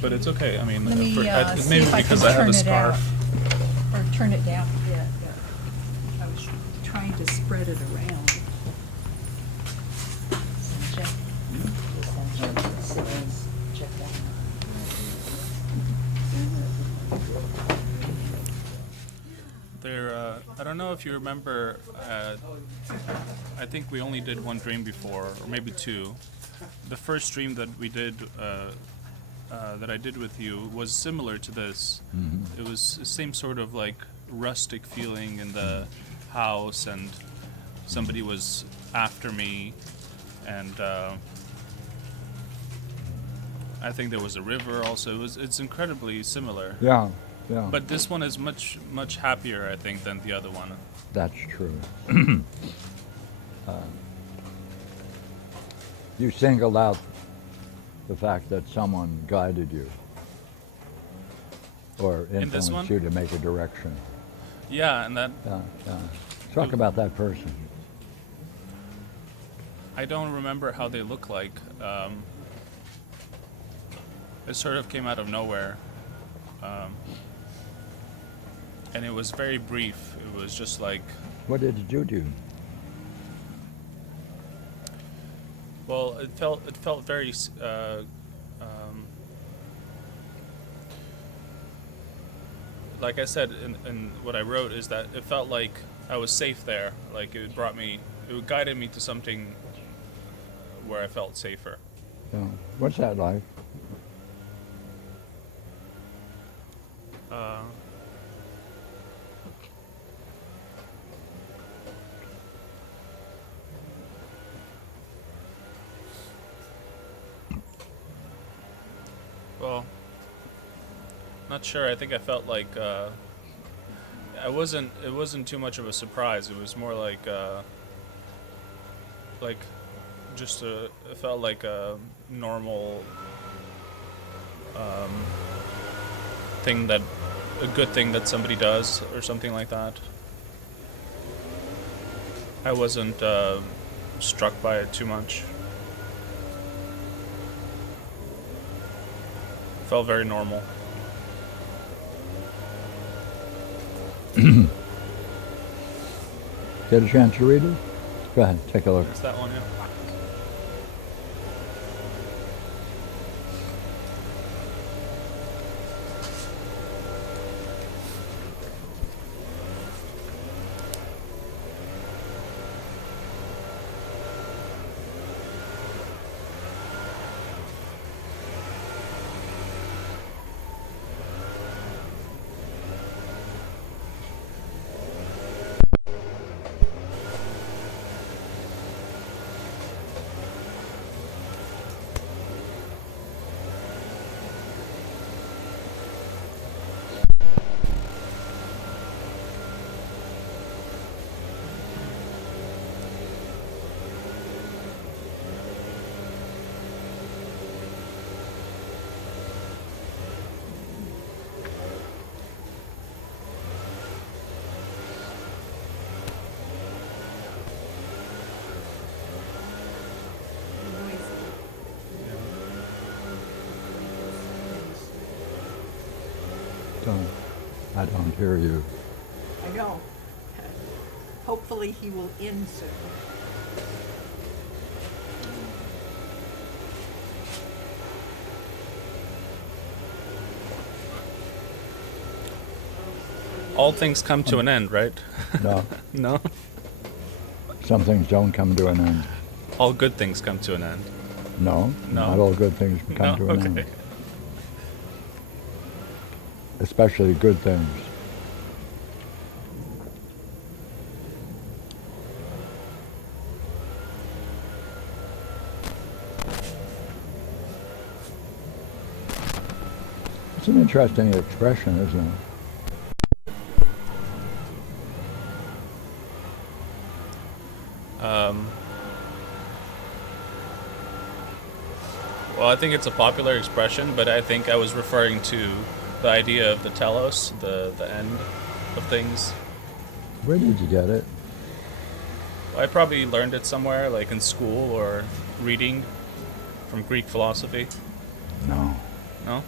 but it's okay. I mean, Let me see maybe if I can because I have turn a it out. scarf. Or turn it down a bit. I was trying to spread it around. Check. I don't know if you remember. I think we only did one dream before, or maybe two. The first dream that we did, that I did with you, was similar to this. Mm-hmm. It was the same sort of like rustic feeling in the house, and somebody was after me, and I think there was a river also. It's incredibly similar. Yeah, yeah. But this one is much happier, I think, than the other one. That's true. You singled out the fact that someone guided you or In this influenced one? you to make a direction. Yeah, and that Yeah, yeah. Talk about that person. I don't remember how they look like. It sort of came out of nowhere, and it was very brief. It was just like, What did you do? well, it felt very. Like I said in what I wrote, is that it felt like I was safe there. Like it guided me to something where I felt safer. Yeah. What's that like? Uh, well, not sure. I think I felt like I wasn't. It wasn't too much of a surprise. It was more like just a. It felt like a normal thing that a good thing that somebody does or something like that. I wasn't struck by it too much. Felt very normal. Get a chance to read it? Go ahead, take a look. Is that one? Yeah. I don't hear you. I know. Hopefully he will end soon. All things come to an end, right? No, No? some things don't come to an end. All good things come to an end. No, No? not all good things come to an Okay. end. Especially good things. It's an interesting expression, isn't it? Well, I think it's a popular expression, but I think I was referring to the idea of the telos, the end of things. Where did you get it? I probably learned it somewhere, like in school or reading from Greek philosophy. No. No?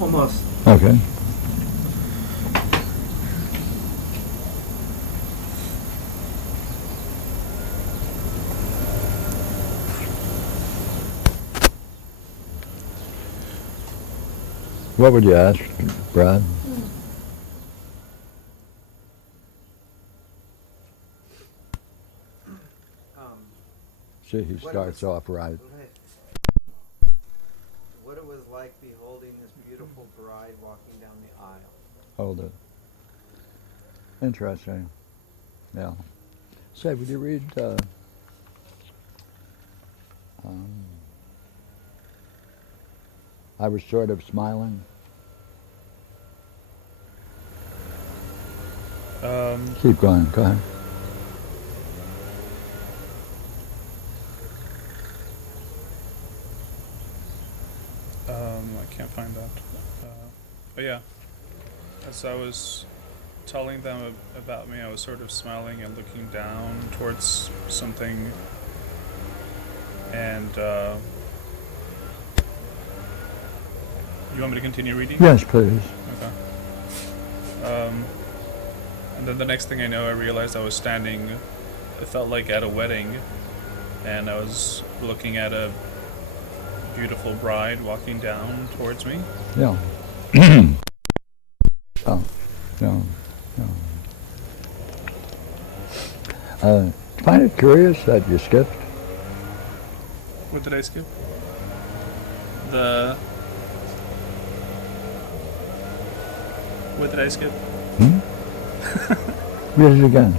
Almost. Okay. What would you ask, Brad? See, he What starts was- off right. What it was like beholding this beautiful bride walking down the aisle. Hold it. Interesting. Yeah. Say, would you read I was sort of smiling. Keep going. Go ahead. I can't find that. But yeah, as I was telling them about me, I was sort of smiling and looking down towards something, and you want me to continue reading? Yes, please. Okay. And then the next thing I know, I realized I was standing, it felt like at a wedding, and I was looking at a beautiful bride walking down towards me. Yeah. Oh, no, no. Find it curious that you skipped. What did I skip? What did I skip? Read it again.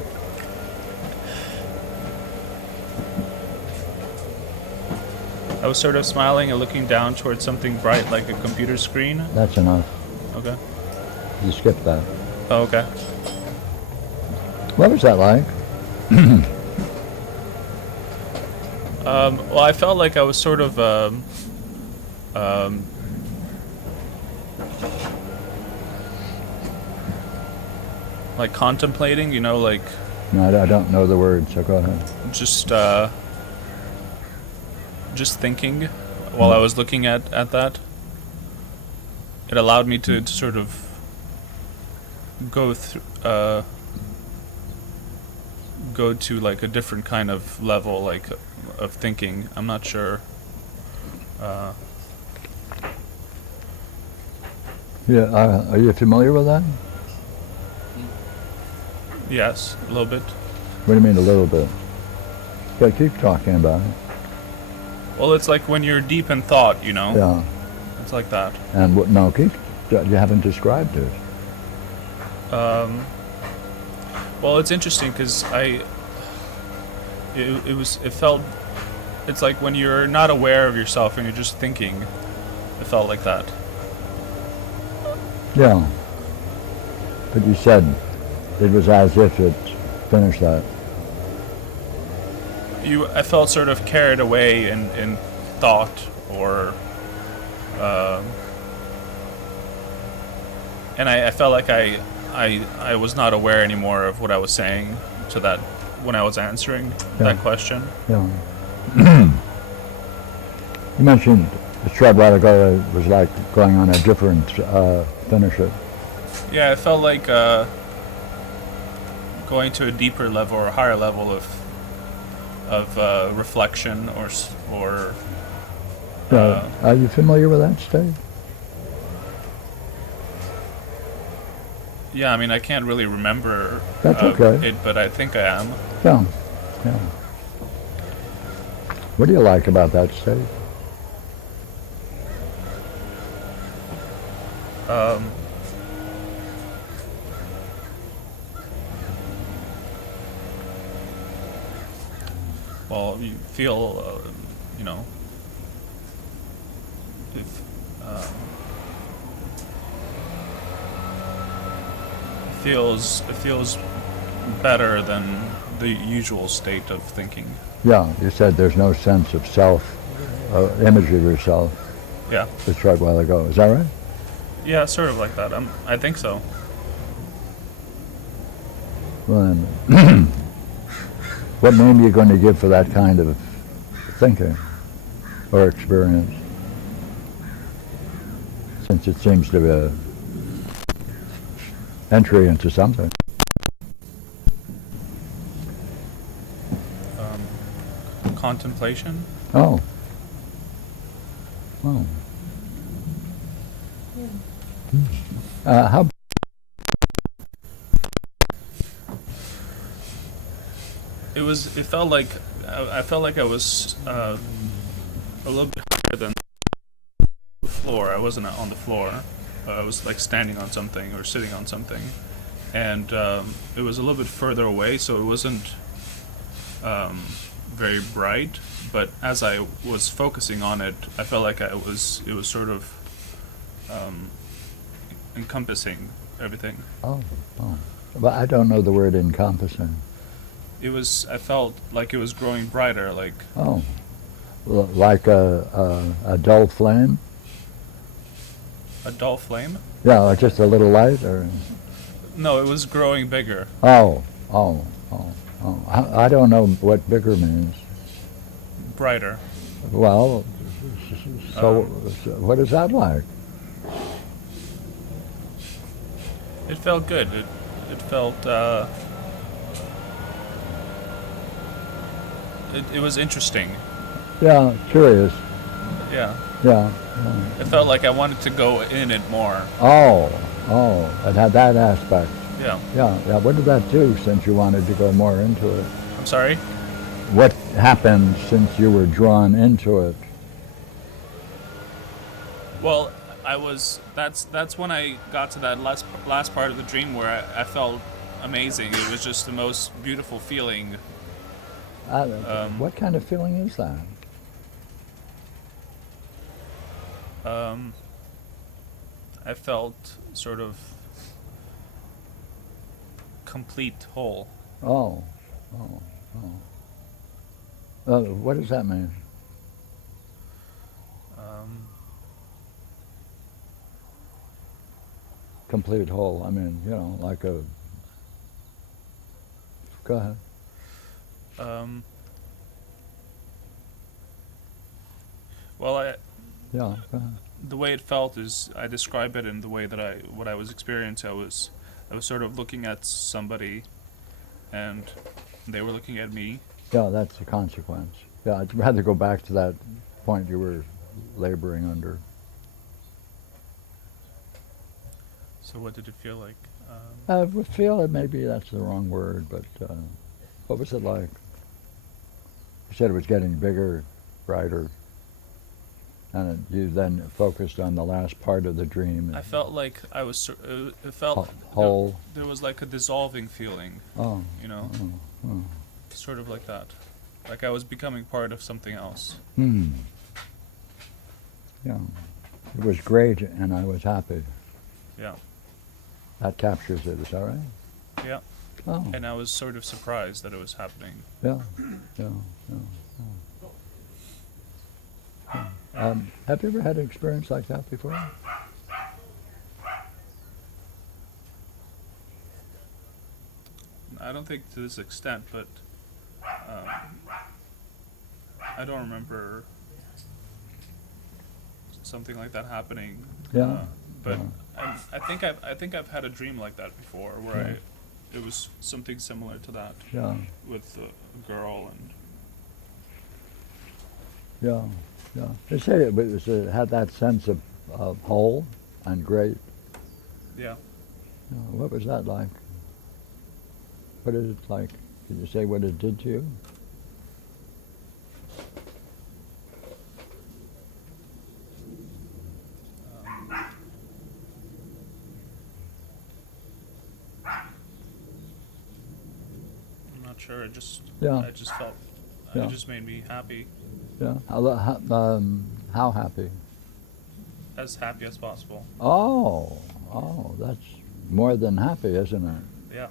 I was sort of smiling and looking down towards something bright like a computer screen. That's enough. Okay. You skipped that. Oh, okay. What was that like? Well, I felt like I was sort of like contemplating, you know, like No, I don't know the words, so go ahead. just thinking while I was looking at that. It allowed me to sort of go to like a different kind of level, like of thinking. I'm not sure. Yeah, are you familiar with that? Yes, a little bit. What do you mean a little bit? Yeah, keep talking about it. Well, it's like when you're deep in thought, you know. Yeah. It's like that. And what? No, keep. You haven't described it. Well, it's interesting because it felt, it's like when you're not aware of yourself and you're just thinking, it felt like that. Yeah. But you said it was as if it finished that. I felt sort of carried away in thought, or and I felt like I was not aware anymore of what I was saying to that when I was answering that question. Yeah. You mentioned a short while ago it was like going on a different finisher. Yeah, I felt like going to a deeper level or a higher level of reflection or Are you familiar with that state? yeah, I mean, I can't really remember That's okay. it, but I think I am. Yeah. Yeah. What do you like about that state? Well, you feel, you know, if it feels better than the usual state of thinking. Yeah, you said there's no sense of self, image of yourself, Yeah, a short while ago. Is that right? yeah, sort of like that. I think so. Well, then, what name are you going to give for that kind of thinking or experience? since it seems to be a entry into something. Contemplation. Oh. Oh. How It felt like I felt like I was a little bit higher than the floor. I wasn't on the floor. I was like standing on something or sitting on something, and it was a little bit further away, so it wasn't very bright. But as I was focusing on it, I felt like it was sort of encompassing everything. Oh, oh. But I don't know the word encompassing. I felt like it was growing brighter, like Oh. Like a dull flame? a dull flame. Yeah, like just a little light or? No, it was growing bigger. Oh, oh, oh, oh. I don't know what bigger means. Brighter. Well, so what is that like? It felt good. It felt it was interesting. Yeah, curious. Yeah. Yeah. It felt like I wanted to go in it more. Oh, oh, it had that aspect. Yeah. Yeah, yeah. What did that do since you wanted to go more into it? I'm sorry? What happened since you were drawn into it? Well, that's when I got to that last part of the dream where I felt amazing. It was just the most beautiful feeling. What kind of feeling is that? I felt sort of complete whole. Oh, oh, oh. What does that mean? Complete whole. I mean, you know, like a. Go ahead. Well, Yeah, go ahead. the way it felt is I describe it in the way that what I was experiencing. I was sort of looking at somebody, and they were looking at me. Yeah, that's the consequence. Yeah, I'd rather go back to that point you were laboring under. So what did it feel like? I would feel that maybe that's the wrong word, but what was it like? You said it was getting bigger, brighter, and you then focused on the last part of the dream. I felt like I was. It felt whole. There was like a dissolving feeling. Oh, You know, oh. sort of like that. Like I was becoming part of something else. Hmm. Yeah. It was great, and I was happy. Yeah. That captures it. Is that right? Yeah. Oh. And I was sort of surprised that it was happening. Yeah. Yeah. Yeah. Yeah. Have you ever had an experience like that before? I don't think to this extent, but I don't remember something like that happening. Yeah. But Yeah. I think I've had a dream like that before, where it was something similar to that Yeah. with a girl and. Yeah. Yeah. They say it had that sense of whole and great. Yeah. Yeah, what was that like? What is it like? Can you say what it did to you? I'm not sure. I just felt. Yeah. It just made me happy, Yeah. How happy? as happy as possible. Oh, that's more than happy, isn't it? Yeah.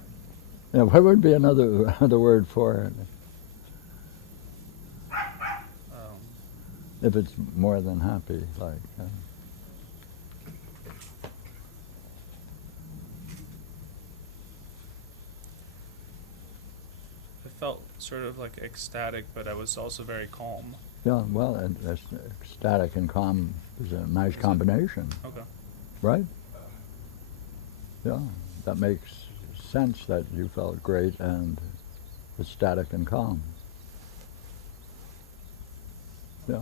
Yeah, what would be another word for it? If it's more than happy, like. It felt sort of like ecstatic, but I was also very calm. Yeah, well, ecstatic and calm is a nice combination. Okay. right? Yeah, that makes sense that you felt great and ecstatic and calm. Yeah.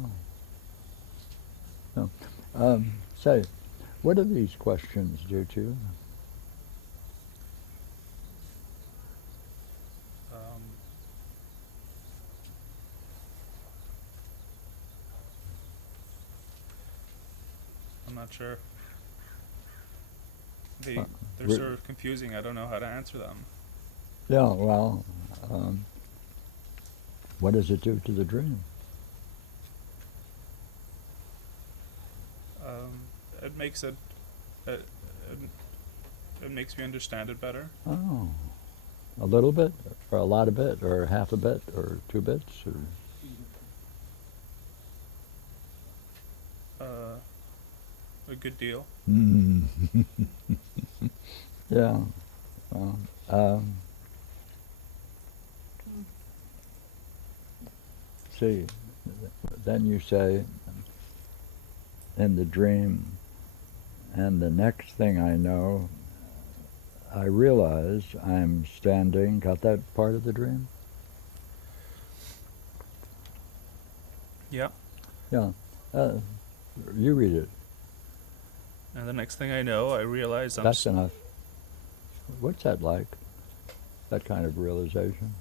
Yeah. Say, what do these questions do to you? Um, I'm not sure. Uh, They're re- sort of confusing. I don't know how to answer them. Yeah, well, what does it do to the dream? It makes it, it makes me understand it better. Oh, a little bit, or a lot of bit, or half a bit, or 2 bits, or A good deal. Mm. Yeah. Well, see, then you say in the dream, and the next thing I know, I realize I'm standing. Got that part of the dream? Yeah. Yeah. Uh, you read it. And the next thing I know, I realize I'm. That's enough. What's that like? That kind of realization?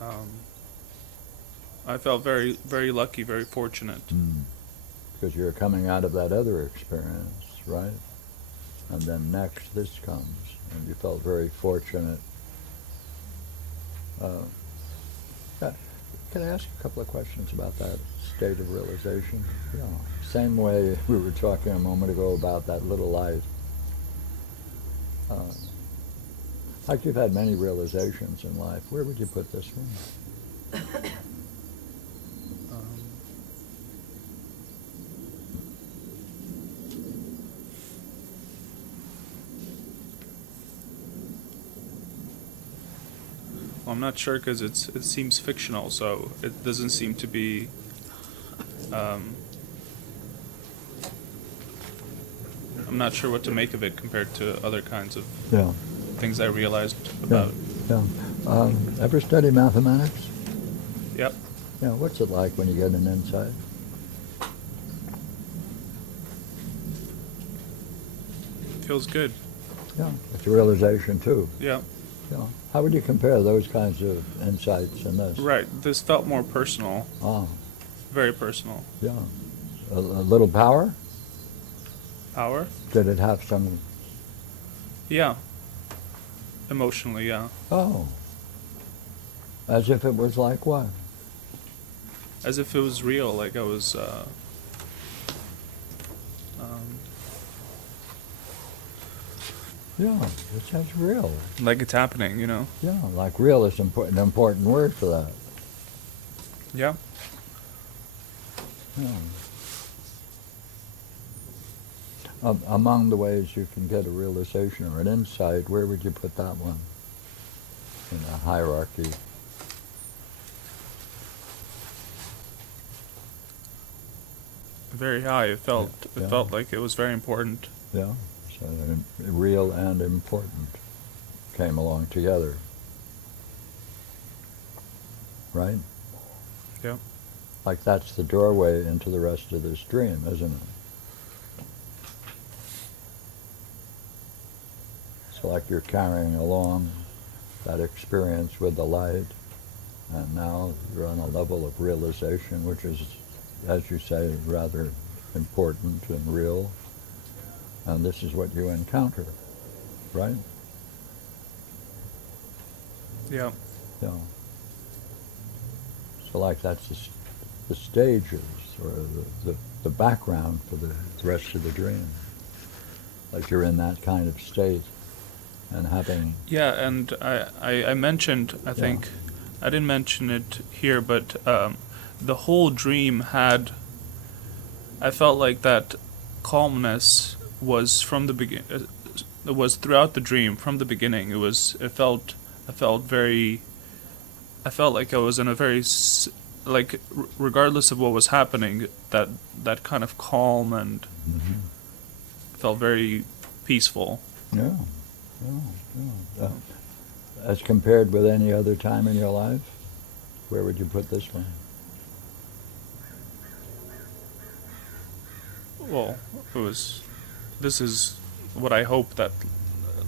Um, um, I felt very, very lucky, very fortunate. Because you're coming out of that other experience, right? And then next this comes, and you felt very fortunate. Can I ask a couple of questions about that state of realization? Yeah. Same way we were talking a moment ago about that little light. Like you've had many realizations in life, where would you put this one? Um, well, I'm not sure because it seems fictional, so it doesn't seem to be. Um, I'm not sure what to make of it compared to other kinds of Yeah. things I realized about. Yeah. Ever study mathematics? Yep. Yeah. What's it like when you get an insight? Feels good. Yeah. It's a realization too. Yeah. Yeah. How would you compare those kinds of insights and this? Right. This felt more personal. Ah, Very personal. yeah. A little power? Power? Did it have some? Yeah. Emotionally, yeah. Oh. As if it was like what? As if it was real, like I was. Yeah, it sounds real. Like it's happening, you know? Yeah, like real is an important word for that. Yeah. Yeah. Among the ways you can get a realization or an insight, where would you put that one in a hierarchy? Very high. It felt. Yeah. It felt like it was very important. Yeah, so real and important came along together. Right? Yeah. Like that's the doorway into the rest of this dream, isn't it? It's like you're carrying along that experience with the light, and now you're on a level of realization which is, as you say, rather important and real, and this is what you encounter, right? Yeah. Yeah. So like that's the stages, or the background for the rest of the dream. Like you're in that kind of state and having... Yeah, and I mentioned, I think, I didn't mention it here, but the whole dream had, I felt like that calmness was from the begin. It was throughout the dream from the beginning. I felt very. I felt like I was in a very regardless of what was happening, that kind of calm and felt very peaceful. Yeah, yeah, yeah. As compared with any other time in your life, where would you put this one? Well, this is what I hope that.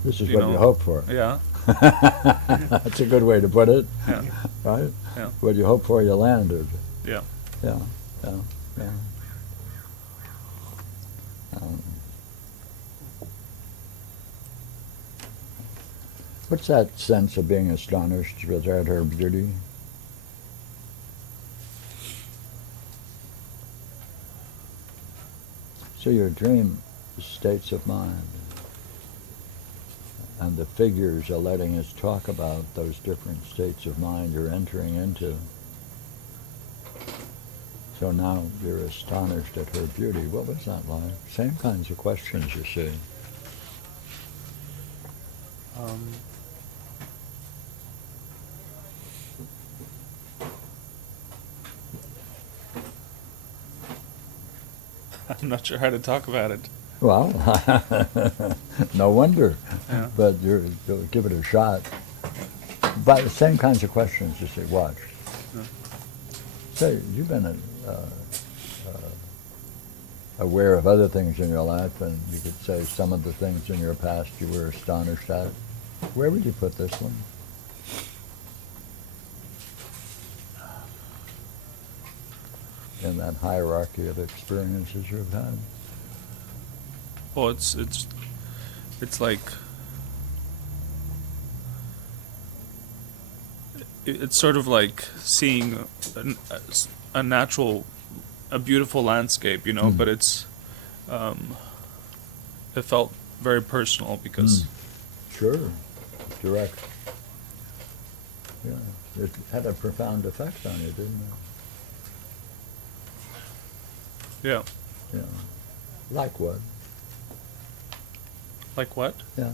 This is You what you know, hope for. Yeah. That's a good way to put it, Yeah. right? Yeah. What you hope for, you landed. Yeah. Yeah, yeah, yeah. What's that sense of being astonished at her beauty? So your dream is states of mind, and the figures are letting us talk about those different states of mind you're entering into. So now you're astonished at her beauty. What was that like? Same kinds of questions, you see. I'm not sure how to talk about it. Well, no wonder. Yeah. But you'll give it a shot. But the same kinds of questions, you see. Watch. Yeah. Say, you've been aware of other things in your life, and you could say some of the things in your past you were astonished at. Where would you put this one? In that hierarchy of experiences you've had? Well, it's like it's sort of like seeing a natural, a beautiful landscape, you know. Mm. But it's it felt very personal because Sure. Direct. Yeah. It had a profound effect on you, didn't it? yeah, Yeah. Like what? like what? Yeah.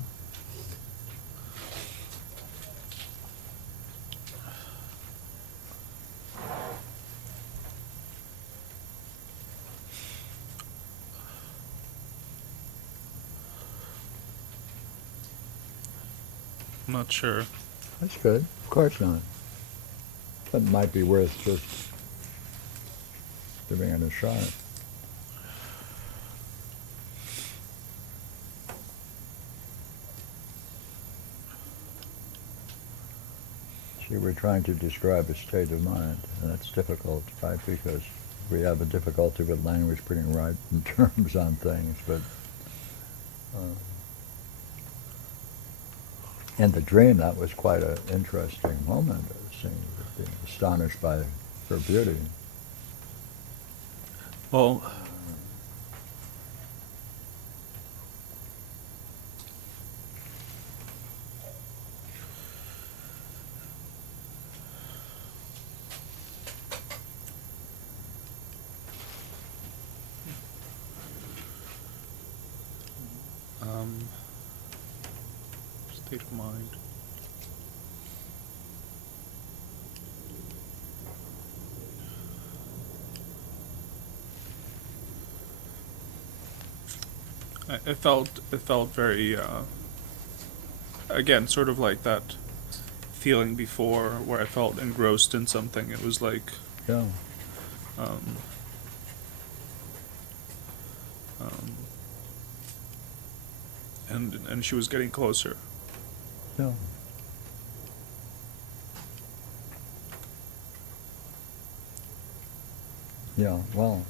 I'm not sure. That's good. Of course not. But it might be worth just giving it a shot. See, we're trying to describe a state of mind, and that's difficult, right? Because we have a difficulty with language putting right terms on things, but in the dream, that was quite an interesting moment, being astonished by her beauty. Well, state of mind. It felt very again, sort of like that feeling before where I felt engrossed in something. It was like Yeah. um, um, and she was getting closer. Yeah. Yeah, well,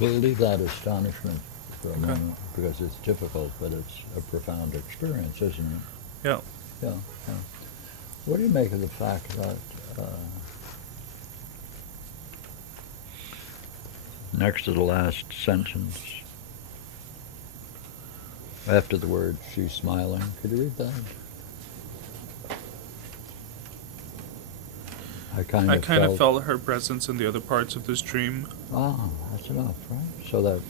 we'll leave that astonishment for a Okay. moment because it's difficult, but it's a profound experience, isn't it? Yeah. Yeah, yeah. What do you make of the fact that next to the last sentence, after the word "she's smiling," could you read that? I kind of felt her presence in the other parts of this dream. Ah, that's enough, right? So that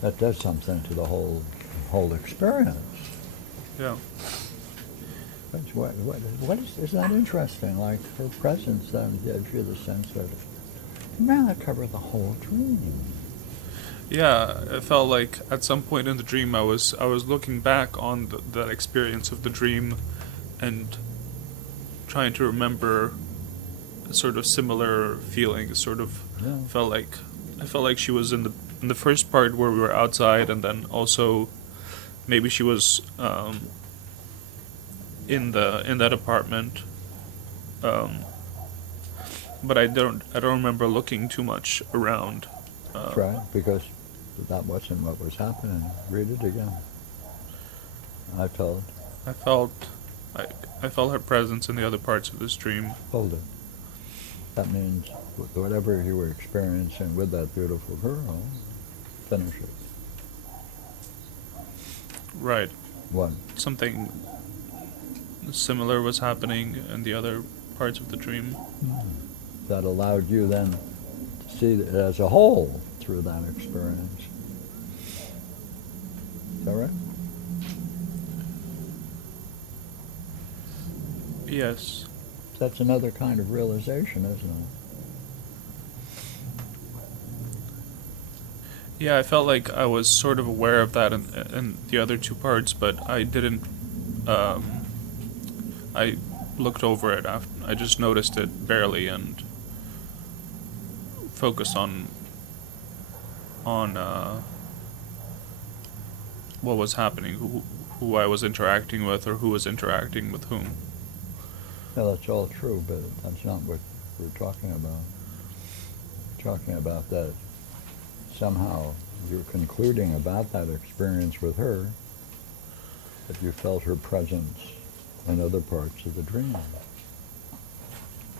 That does something to the whole experience. Yeah. Isn't that interesting? Like her presence then gives you the sense that, man, that covered the whole dream. Yeah, it felt like at some point in the dream I was looking back on that experience of the dream and trying to remember a sort of similar feelings. Sort of Yeah. I felt like she was in the first part where we were outside, and then also maybe she was in that apartment. But I don't remember looking too much around. Right, because that wasn't what was happening. Read it again. I felt. I felt I felt her presence in the other parts of this dream. Hold it. That means whatever you were experiencing with that beautiful girl, finish it. Right. What? Something similar was happening in the other parts of the dream. That allowed you then to see it as a whole through that experience. Is that right? Yes. That's another kind of realization, isn't it? Yeah, I felt like I was sort of aware of that in the other two parts, but I didn't. I looked over it after. I just noticed it barely and focused on what was happening, who I was interacting with, or who was interacting with whom. Yeah, that's all true, but that's not what we're talking about. We're talking about that somehow you're concluding about that experience with her that you felt her presence in other parts of the dream.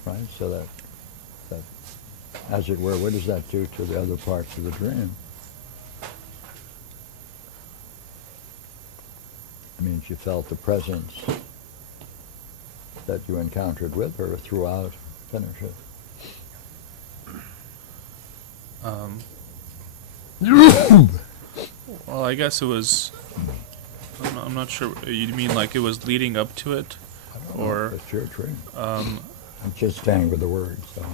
Right? So that as it were, what does that do to the other parts of the dream? It means you felt the presence that you encountered with her throughout. Finish it. Well, I guess it was. I'm not sure. You mean like it was leading up to it, or It's your dream. um, I'm just staying with the words. So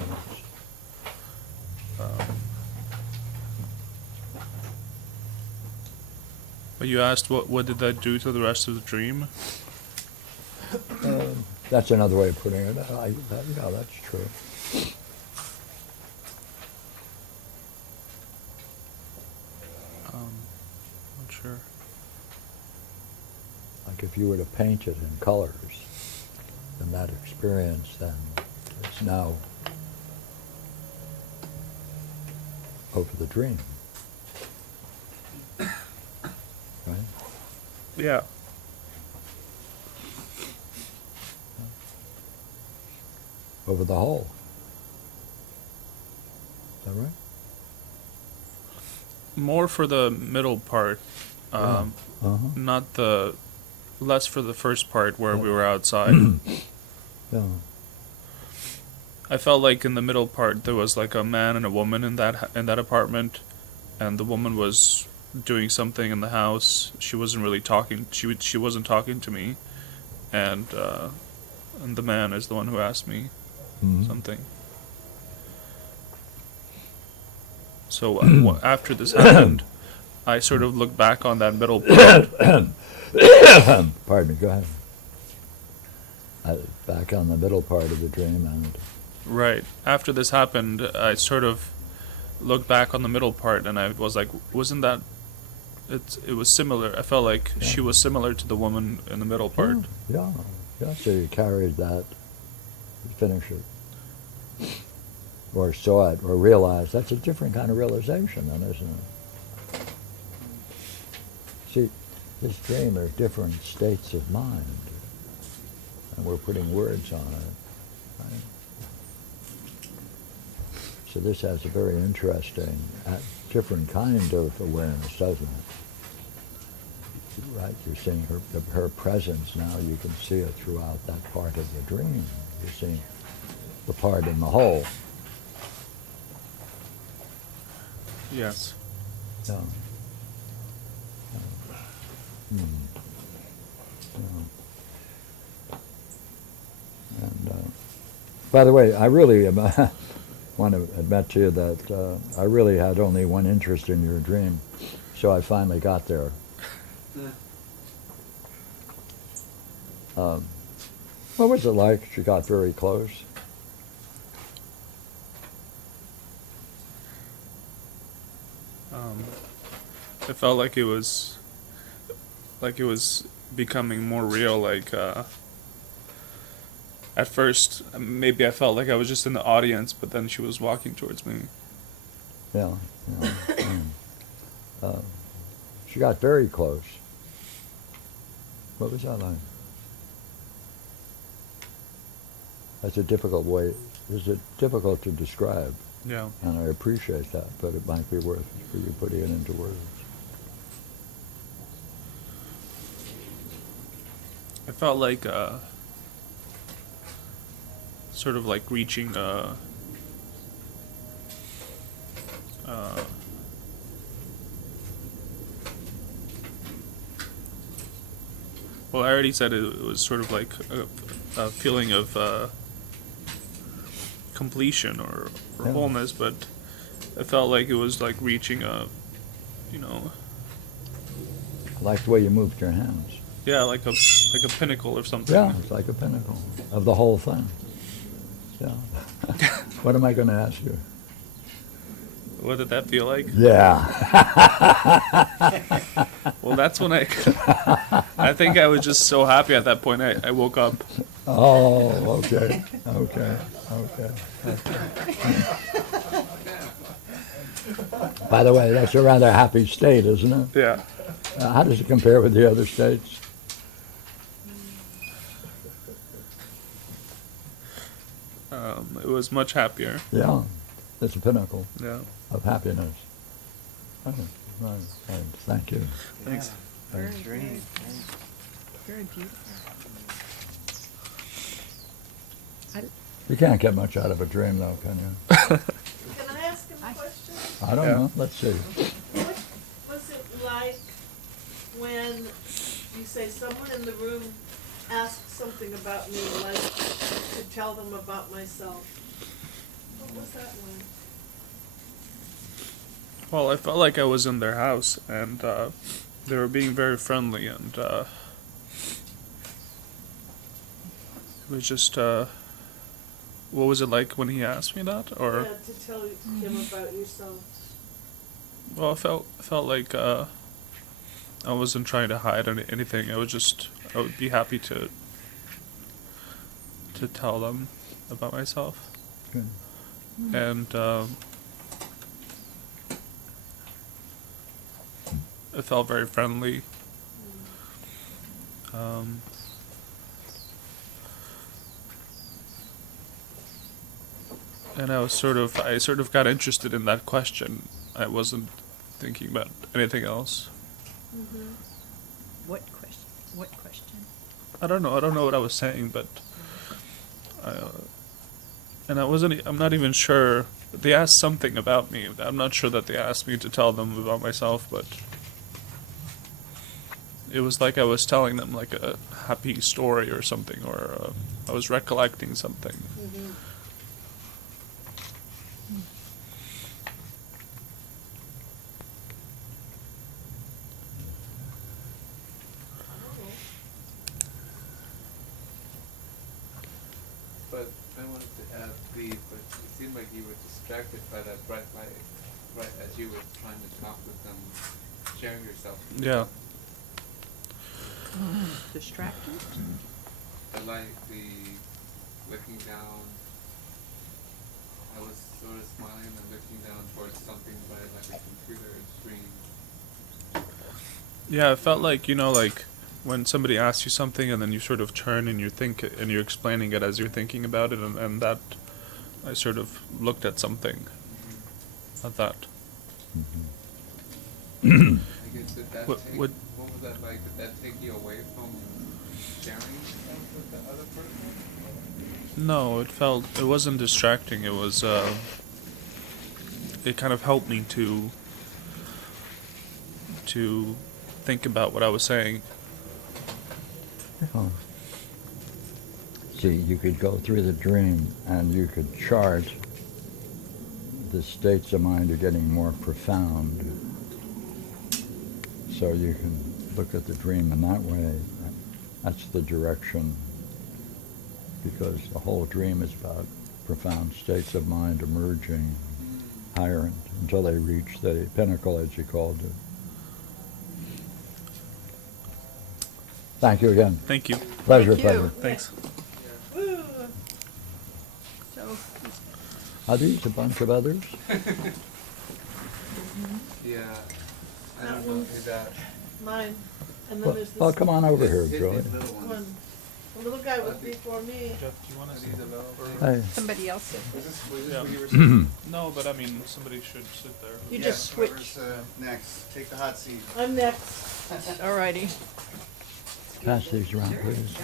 but you asked what did that do to the rest of the dream? that's another way of putting it. Yeah, that's true. Not sure. Like if you were to paint it in colors, then that experience then is now over the dream. Right? Yeah. Over the whole. Is that right? More for the middle part, Uh-huh. not the less for the first part where we were outside. Yeah. I felt like in the middle part there was like a man and a woman in that apartment, and the woman was doing something in the house. She wasn't really talking. She wasn't talking to me, and the man is the one who asked me Mhm. something. So after this happened, I sort of looked back on that middle part. Pardon me, go ahead. Back on the middle part of the dream and Right. After this happened, I sort of looked back on the middle part, and I was like, wasn't that? It was similar. I felt like she was similar to the woman in the middle part. yeah. So you carried that, finish it. Or saw it, or realized. That's a different kind of realization then, isn't it? See, this dream are different states of mind. And we're putting words on it. Right? So this has a very interesting, different kind of awareness, doesn't it? Right, you're seeing her presence now. You can see it throughout that part of the dream. You're seeing the part in the whole. Yes. Yeah. And by the way, I really want to admit to you that I really had only one interest in your dream, so I finally got there. What was it like? She got very close. It felt like it was becoming more real. Like at first, maybe I felt like I was just in the audience, but then she was walking towards me. Yeah. She got very close. What was that like? That's a difficult way. It's difficult to describe, Yeah. and I appreciate that, but it might be worth for you putting it into words. I felt like sort of like reaching well, I already said it was sort of like a feeling of completion or Yeah. wholeness, but it felt like it was like reaching a, you know, I like the way you moved your hands. yeah, like a pinnacle or something. Yeah, it's like a pinnacle of the whole thing. Yeah. What am I going to ask you? What did that feel like? Yeah. Well, that's when I think I was just so happy at that point. I woke up. Oh, okay. By the way, that's a rather happy state, isn't it? Yeah. How does it compare with the other states? It was much happier. Yeah, it's a pinnacle Yeah. of happiness. Right. Thank you. Thanks. Very, Nice dream. very beautiful. You can't get much out of a dream, though, can you? Can I ask him a question? I don't Yeah. know. Let's see. What was it like when you say someone in the room asked something about me, like to tell them about myself? What was that like? Well, I felt like I was in their house, and they were being very friendly, and it was just. What was it like when he asked me that, or? Yeah, to tell him about yourself. Well, I felt like I wasn't trying to hide anything. I would be happy to tell them about myself, Good. and it felt very friendly. And I sort of got interested in that question. I wasn't thinking about anything else. What question? What question? I don't know what I was saying, but and I'm not even sure. They asked something about me. I'm not sure that they asked me to tell them about myself, but it was like I was telling them like a happy story or something, or I was recollecting something. But I wanted to ask but it seemed like you were distracted by that bright light, right as you were trying to talk with them, sharing yourself. Yeah. Distracted? The light, the looking down. I was sort of smiling and looking down towards something bright like a computer screen. Yeah, it felt like, like when somebody asks you something and then you sort of turn and you're explaining it as you're thinking about it, and that I sort of looked at something at that. I guess What- what was that like? Did that take you away from sharing yourself with the other person? No, it wasn't distracting. It was it kind of helped me to think about what I was saying. Oh. See, you could go through the dream and you could chart the states of mind are getting more profound. So you can look at the dream in that way. That's the direction, because the whole dream is about profound states of mind emerging higher until they reach the pinnacle, as you called it. Thank you again. Thank you. Pleasure, Thank you. pleasure. Thanks. Woo. So, Are these a bunch of others? Yeah. I That don't know one's- who that. Mine. And then Well, there's this well, come on over here, Hit Joey. these little ones. one. The little guy was before me. Jeff, do you want Are to these available? Hey. somebody else said. Was this Yeah. what you were saying? No, but I mean, somebody should sit there. You Yes, just switch. whoever's, next, take the hot seat. I'm next. Alrighty. Pass these around, please.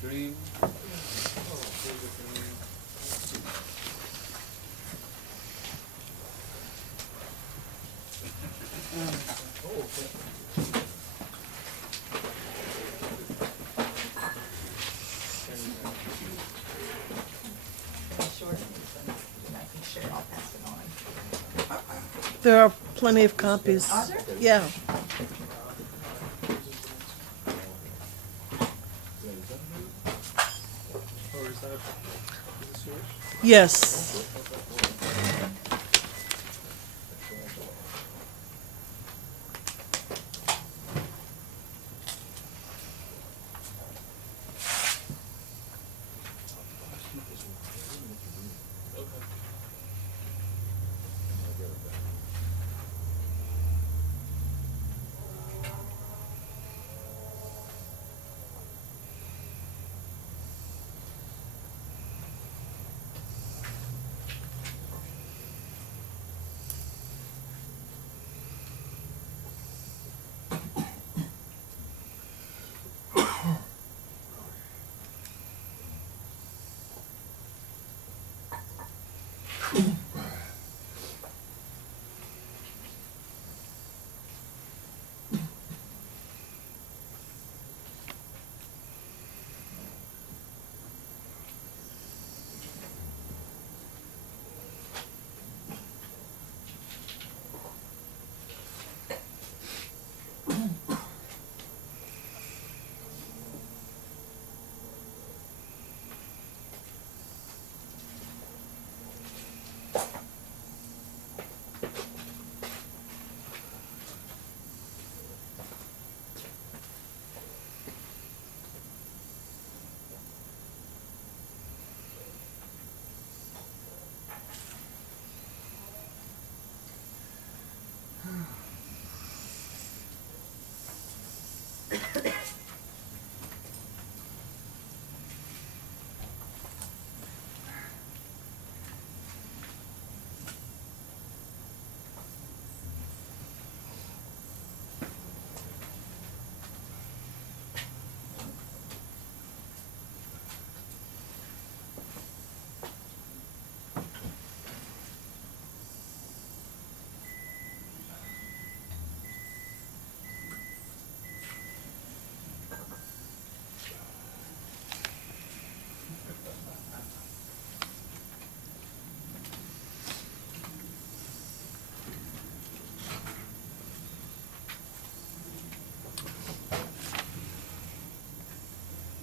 Dream. There are plenty of copies. Yeah. Yes.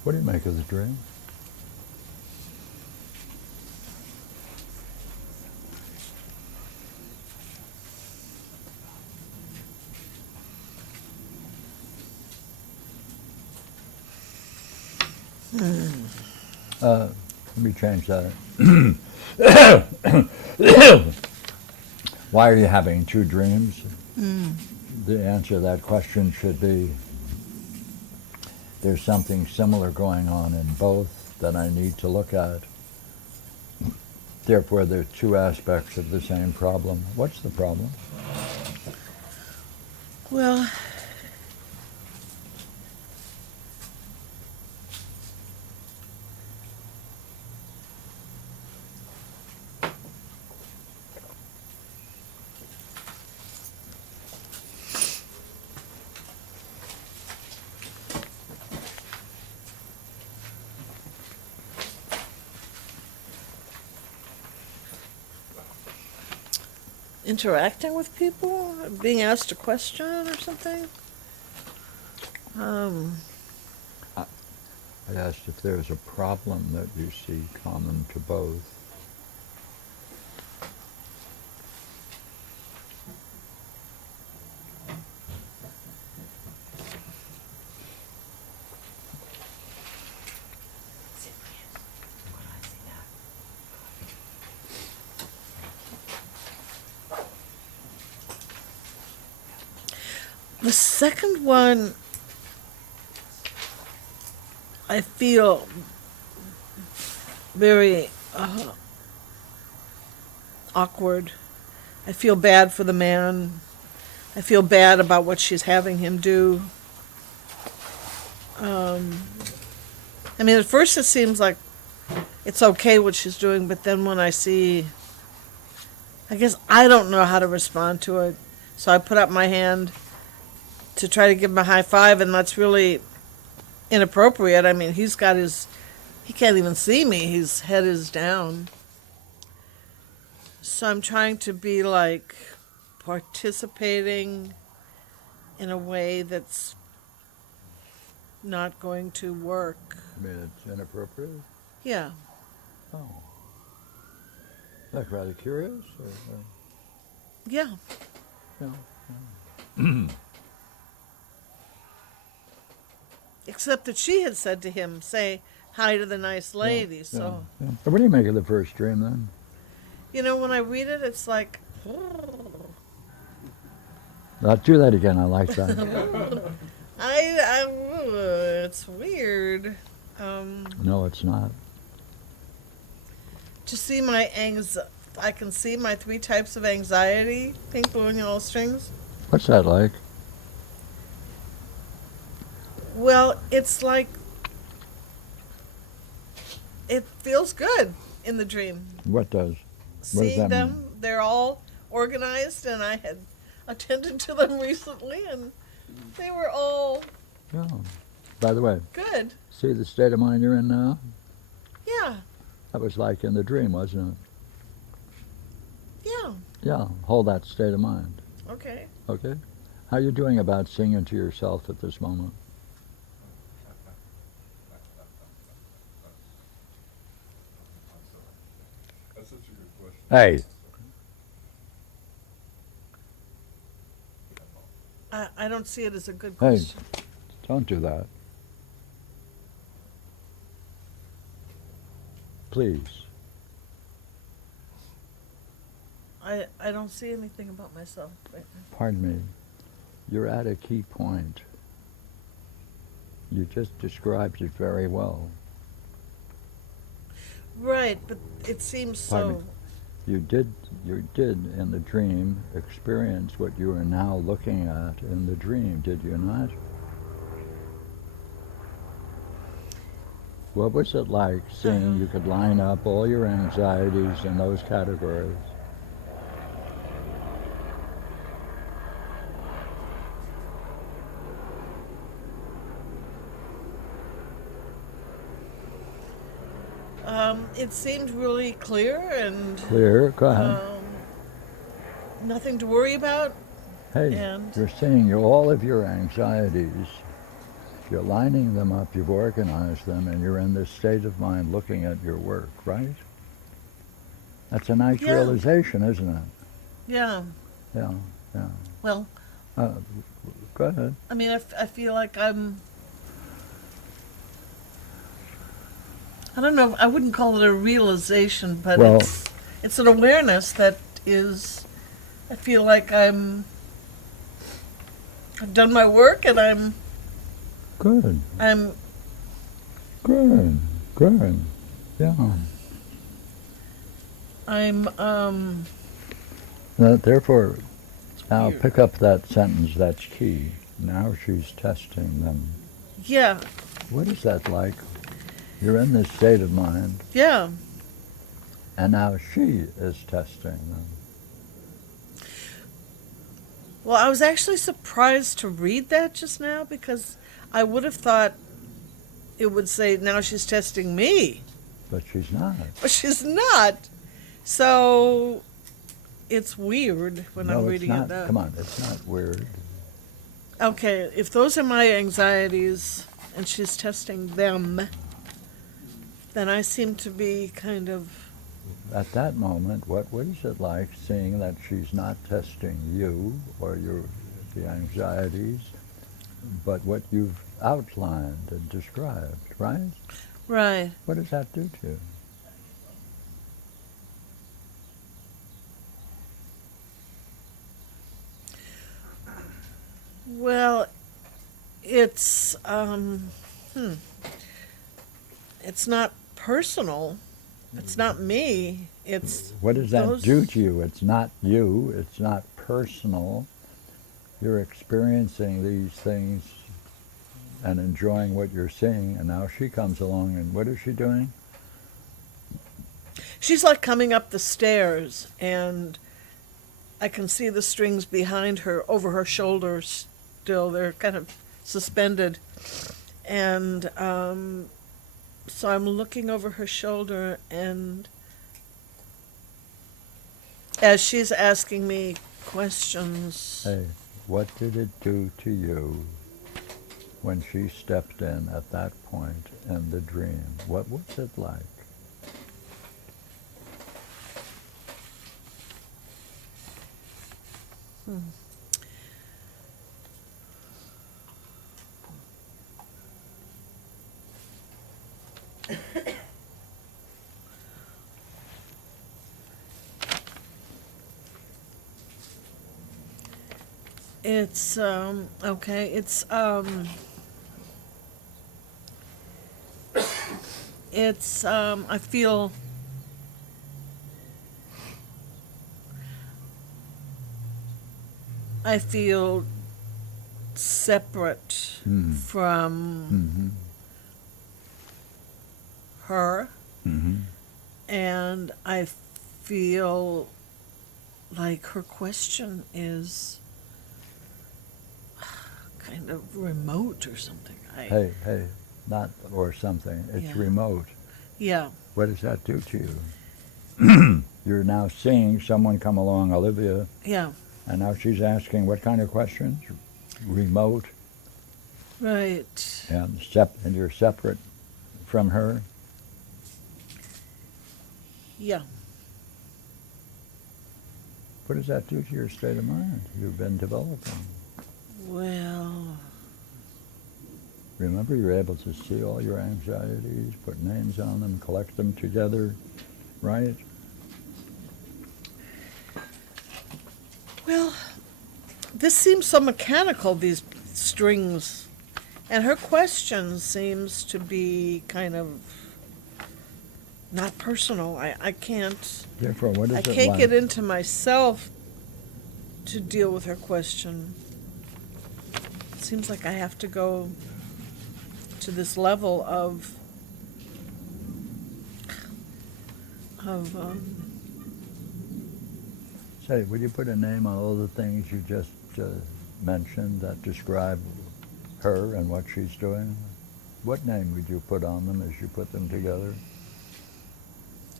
What do you make of the dream? Let me change that. Why are you having two dreams? The answer to that question should be there's something similar going on in both that I need to look at. Therefore, there are two aspects of the same problem. What's the problem? Well, interacting with people, being asked a question or something. I asked if there's a problem that you see common to both. The second one, I feel very awkward. I feel bad for the man. I feel bad about what she's having him do. I mean, at first it seems like it's okay what she's doing, but then when I see, I guess I don't know how to respond to it. So I put up my hand to try to give him a high five, and that's really inappropriate. I mean, he can't even see me. His head is down. So I'm trying to be like participating in a way that's not going to work. I mean, it's inappropriate? Yeah. Oh. Like rather curious? Or, Yeah. no. Except that she had said to him, say hi to the nice lady. So, Yeah. So what do you make of the first dream then? you know, when I read it, it's like, I'll do that again. I like that. it's weird. No, it's not. To see I can see my 3 types of anxiety, pink, blue, and yellow strings. What's that like? Well, it's like, it feels good in the dream. What does? What does Seeing that them, mean? they're all organized, and I had attended to them recently, and they were all Yeah. By the way, good. see the state of mind you're in now? Yeah, That was like in the dream, wasn't it? yeah, Yeah. Hold that state of mind. okay. Okay? How you doing about singing to yourself at this moment? That's such a good question. Hey. I don't see it as a good Hey. question. Don't do that. Please. I don't see anything about myself right now. Pardon me. You're at a key point. You just described it very well. Right, but it seems Pardon so. You did in the dream experience what you are now looking at in the dream, did you not? What was it like seeing you could line up all your anxieties in those categories? It seemed really clear and Clear? Go ahead. nothing to worry about. Hey, and- you're seeing all of your anxieties. You're lining them up, you've organized them, and you're in this state of mind looking at your work, right? That's a nice Yeah. realization, isn't it? Yeah. Yeah, yeah. Well, Go ahead. I mean, I feel like I don't know, I wouldn't call it a realization, but Well- it's an awareness that is, I feel like I've done my work, and I'm Good, good, good. Yeah. Therefore, now weird. pick up that sentence, that's key. Now she's testing them. yeah, What is that like? You're in this state of mind, yeah. and now she is testing them. Well, I was actually surprised to read that just now, because I would have thought it would say, now she's testing me. But she's not. But she's not. So it's weird when No, I'm it's reading not. it. Come on, it's not weird. Okay, if those are my anxieties and she's testing them, then I seem to be kind of, At that moment, what is it like seeing that she's not testing you or the anxieties, but what you've outlined and described, right? right. What does that do to you? Well, it's it's not personal. It's not me. It's What does that those- do to you? It's not you. It's not personal. You're experiencing these things and enjoying what you're seeing, and now she comes along, and what is she doing? She's like coming up the stairs, and I can see the strings behind her, over her shoulders. Still, they're kind of suspended, and so I'm looking over her shoulder, and as she's asking me questions, Hey, what did it do to you when she stepped in at that point in the dream? What was it like? it's okay. It's I feel separate from Mm-hmm. her, Mm-hmm. and I feel like her question is kind of remote or something. Hey, not or something. It's Yeah. remote. Yeah, What does that do to you? You're now seeing someone come along, Olivia, yeah, and now she's asking what kind of questions? Remote, right. and you're separate from her? Yeah. What does that do to your state of mind you've been developing? Well, Remember, you're able to see all your anxieties, put names on them, collect them together, right? well, this seems so mechanical, these strings, and her question seems to be kind of not personal. I can't. Therefore, what is I it can't like? get into myself to deal with her question. It seems like I have to go to this level of Say, would you put a name on all the things you just mentioned that describe her and what she's doing? What name would you put on them as you put them together?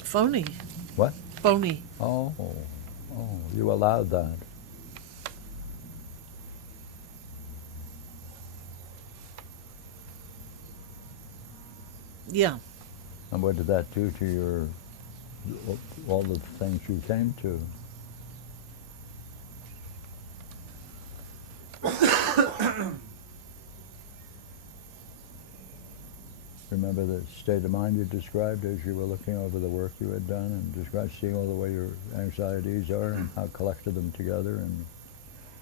phony. What? Phony. Oh, you allowed that. Yeah. And what did that do to all the things you came to? Remember the state of mind you described as you were looking over the work you had done and described seeing all the way your anxieties are and how collected them together, and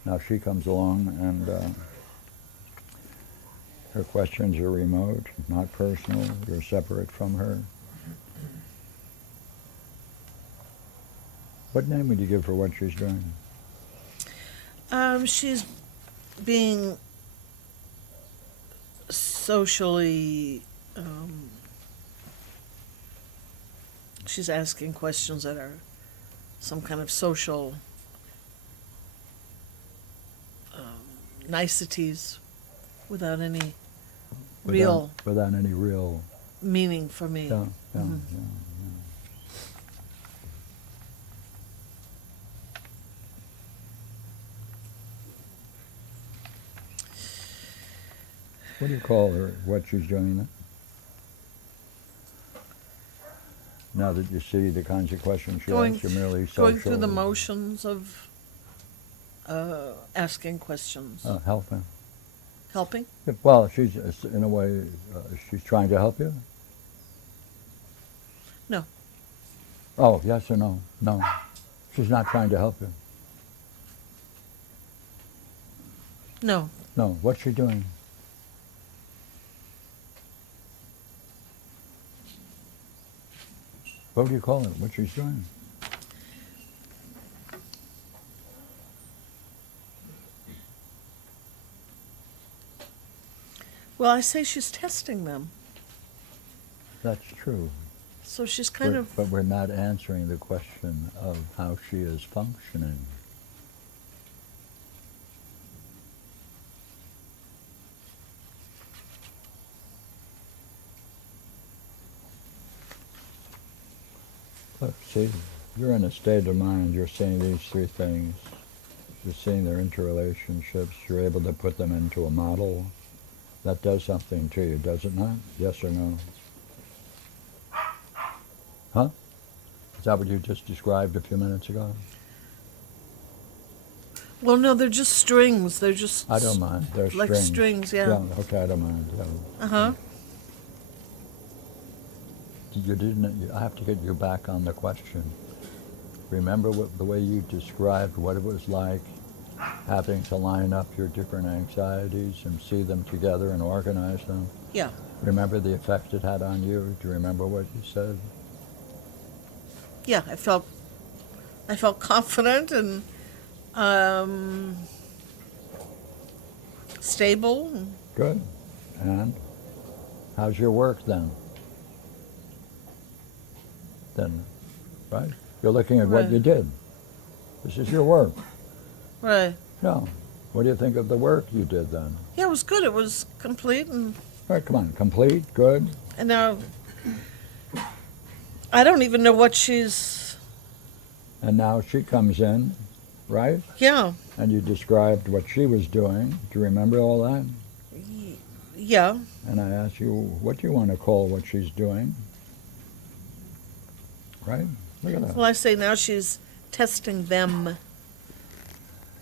now she comes along and her questions are remote, not personal, you're separate from her. What name would you give for what she's doing? She's being socially, she's asking questions that are some kind of social niceties without any real Without any real. meaning for me. Yeah, yeah, Mhm. yeah. What do you call her, what she's doing now? Now that you see the kinds of questions she Going- asks, you're merely social? Going through the motions of asking questions. Helping. Helping? Well, she's, in a way, she's trying to help you? No. Oh, yes or no? No. She's not trying to help you. No. No. What's she doing? What do you call it? What she's doing? Well, I say she's testing them. That's true. So she's kind We're- of, But we're not answering the question of how she is functioning. Look, see, you're in a state of mind, you're seeing these three things. You're seeing their interrelationships, you're able to put them into a model. That does something to you, does it not? Yes or no? Huh? Is that what you just described a few minutes ago? well, no, they're just strings. They're just I don't mind. They're like strings. strings, yeah. Yeah, okay, I don't mind. Yeah. Uh-huh. You didn't. I have to get you back on the question. Remember the way you described what it was like having to line up your different anxieties and see them together and organize them? Yeah. Remember the effect it had on you? Do you remember what you said? Yeah, I felt confident and stable. Good. And how's your work then? Then, right? You're looking at what Right. you did. This is your work. Right. No. What do you think of the work you did then? Yeah, it was good. It was complete, and All right, come on. Complete, good. now I don't even know what she's. And now she comes in, right? Yeah. And you described what she was doing. Do you remember all that? Yeah. And I asked you, what do you want to call what she's doing? Right? Look at that. Well, I say now she's testing them.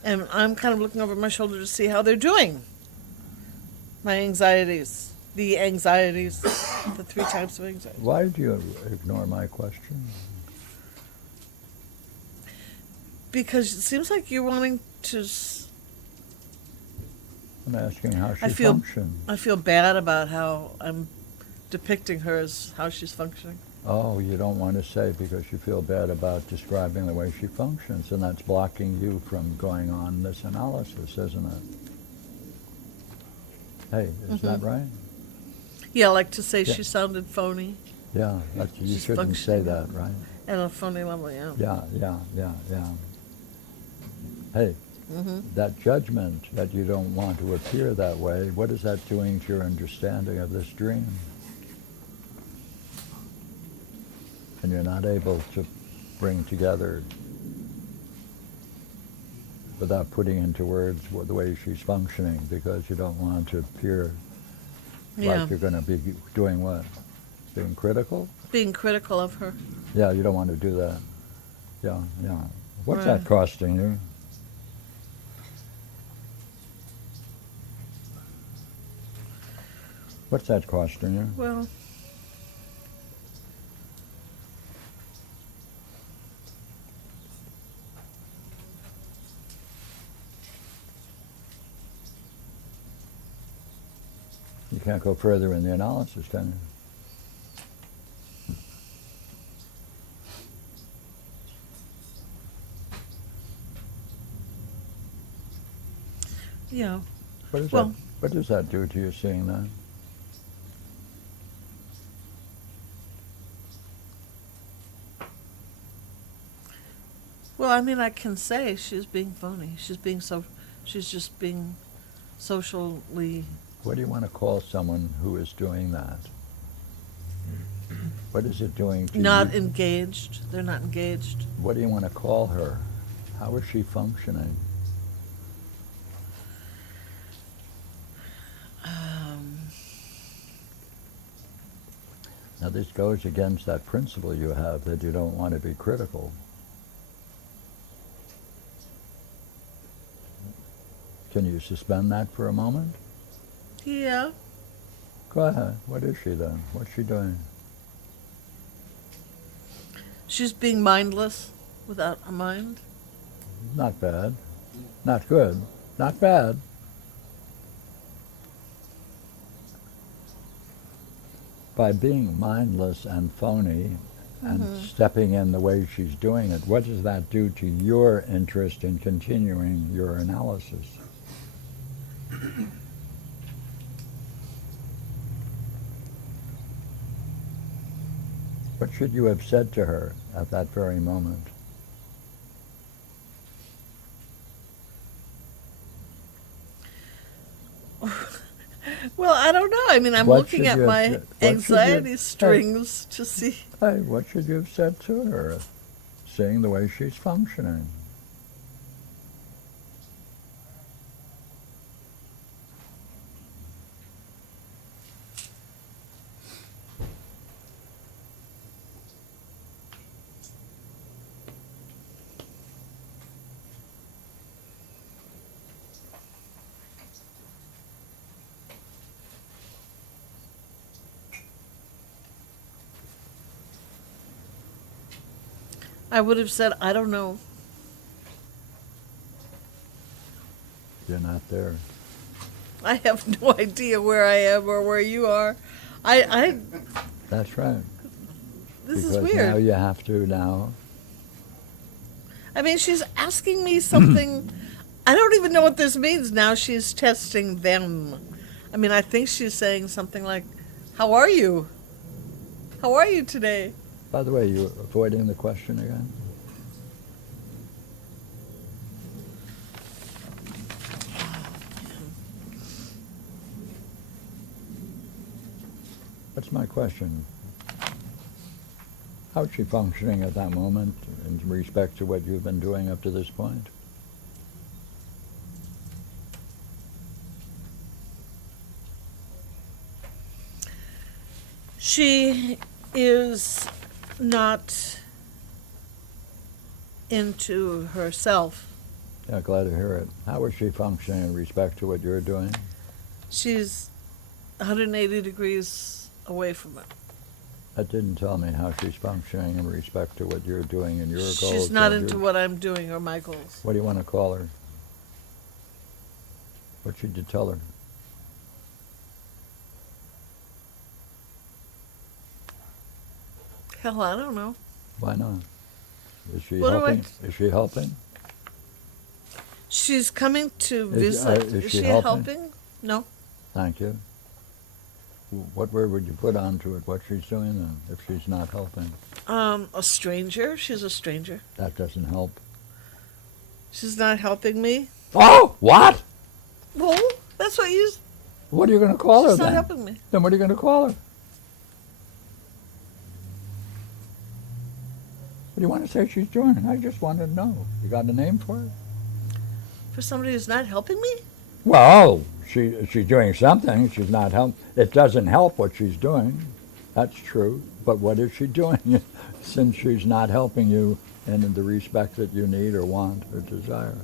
And I'm kind of looking over my shoulder to see how they're doing. My anxieties. The anxieties. The 3 types of anxiety. Why did you ignore my question? Because it seems like you're wanting to. I'm asking how she I feel- functioned. I feel bad about how I'm depicting her as how she's functioning. Oh, you don't want to say because you feel bad about describing the way she functions, and that's blocking you from going on this analysis, isn't it? Hey, is that right? Yeah, like to say Yeah. she sounded phony Yeah, that's, you She's shouldn't say functioning. that, right? at a phony level, yeah. Yeah. Hey, that judgment that you don't want to appear that way, what is that doing to your understanding of this dream? And you're not able to bring together, without putting into words the way she's functioning, because you don't want to appear Yeah. like you're going to be doing what? Being critical? Being critical of her. Yeah, you don't want to do that. Yeah. What's that Right. costing you? What's that costing you? Well, You can't go further in the analysis, can you? yeah. What does that do to you seeing that? Well, I mean, I can say she's being phony. She's just being socially. What do you want to call someone who is doing that? What is it doing to Not you? engaged. They're not engaged. What do you want to call her? How is she functioning? Now this goes against that principle you have that you don't want to be critical. Can you suspend that for a moment? Yeah. Go ahead. What is she then? What's she doing? She's being mindless without a mind. Not bad. Not good. Not bad. By being mindless and phony and stepping in the way she's doing it, what does that do to your interest in continuing your analysis? What should you have said to her at that very moment? Well, I don't know. I mean, I'm What looking should at you have my said- what should you- anxiety Hey. strings to see. Hey, what should you have said to her, seeing the way she's functioning? I would have said, I don't know. You're not there. I have no idea where I am or where you are. I That's right. this Because is now weird. you have to now. I mean, she's asking me something. I don't even know what this means. Now she's testing them. I mean, I think she's saying something like, "How are you? How are you today?" By the way, you avoiding the question again? What's my question? How's she functioning at that moment in respect to what you've been doing up to this point? She is not into herself. Yeah, glad to hear it. How is she functioning in respect to what you're doing? She's 180 degrees away from it. That didn't tell me how she's functioning in respect to what you're doing and your goals. She's not and into your- what I'm doing or my goals. What do you want to call her? What should you tell her? Hell, I don't know. Why not? Is she What do I- helping? Is she helping? She's coming to Is- visit. is Is she she helping? helping? No. Thank you. What word would you put onto it? What she's doing then, if she's not helping? A stranger. She's a stranger. That doesn't help. She's not helping me. Oh, what? Well, that's what you. What are you going to call her She's not then? helping me. Then what are you going to call her? What do you want to say she's doing? I just wanted to know. You got a name for it? For somebody who's not helping me? Well, she's doing something. She's not help. It doesn't help what she's doing. That's true. But what is she doing since she's not helping you in the respect that you need or want or desire?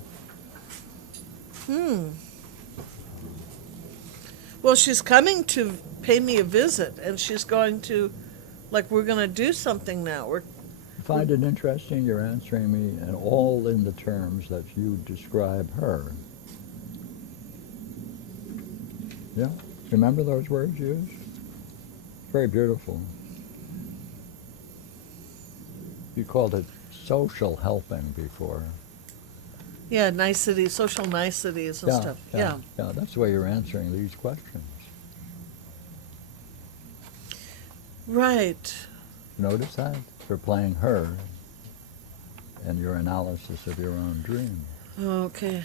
Well, she's coming to pay me a visit, and she's going to, like, we're going to do something now. We're I find it interesting you're answering me and all in the terms that you describe her. Yeah? Remember those words used? Very beautiful. You called it social helping before. yeah, niceties, social niceties and stuff. Yeah. Yeah, that's the way you're answering these questions. Right. Notice that? For playing her in your analysis of your own dream. Okay.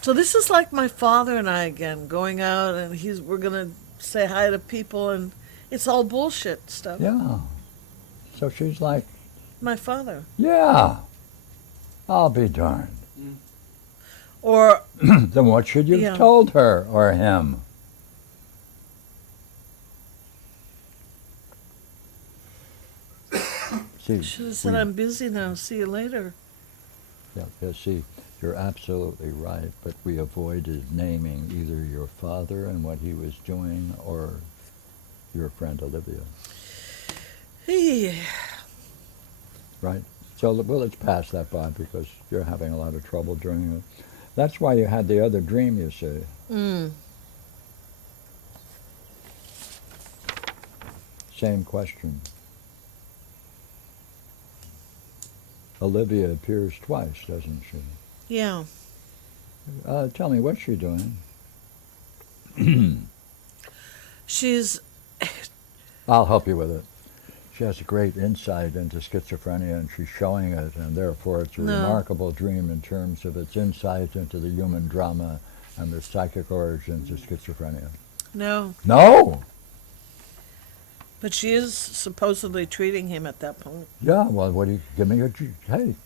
So this is like my father and I again, going out, and we're gonna say hi to people, and it's all bullshit stuff. Yeah. So she's like, My father. yeah, I'll be darned. Or Then what should you have Yeah. told her or him? See, Should have said, we- I'm busy now, see you later. yeah, see, you're absolutely right, but we avoided naming either your father and what he was doing or your friend Olivia, Hey, right? So, well, let's pass that by because you're having a lot of trouble during it. That's why you had the other dream, you see. Same question. Olivia appears twice, doesn't she? yeah. Tell me, what's she doing? She's, I'll help you with it. She has a great insight into schizophrenia, and she's showing it, and therefore it's a No. remarkable dream in terms of its insight into the human drama and the psychic origins of schizophrenia. no. No! But she is supposedly treating him at that point. Yeah, well, what do you,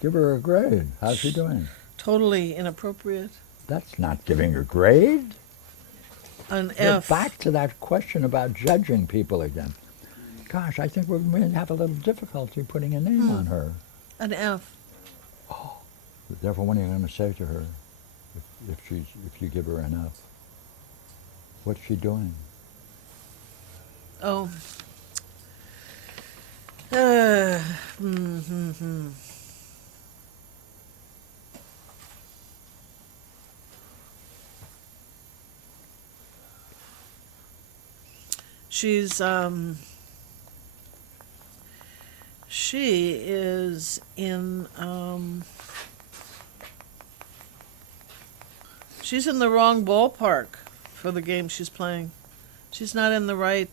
give her a grade. How's she doing? Totally inappropriate. That's not giving a grade. An We're F. back to that question about judging people again. Gosh, I think we're going to have a little difficulty putting a name on her. An F. Therefore, what are you going to say to her if you give her an F? What's she doing? Oh. She's she is in she's in the wrong ballpark for the game she's playing. She's not in the right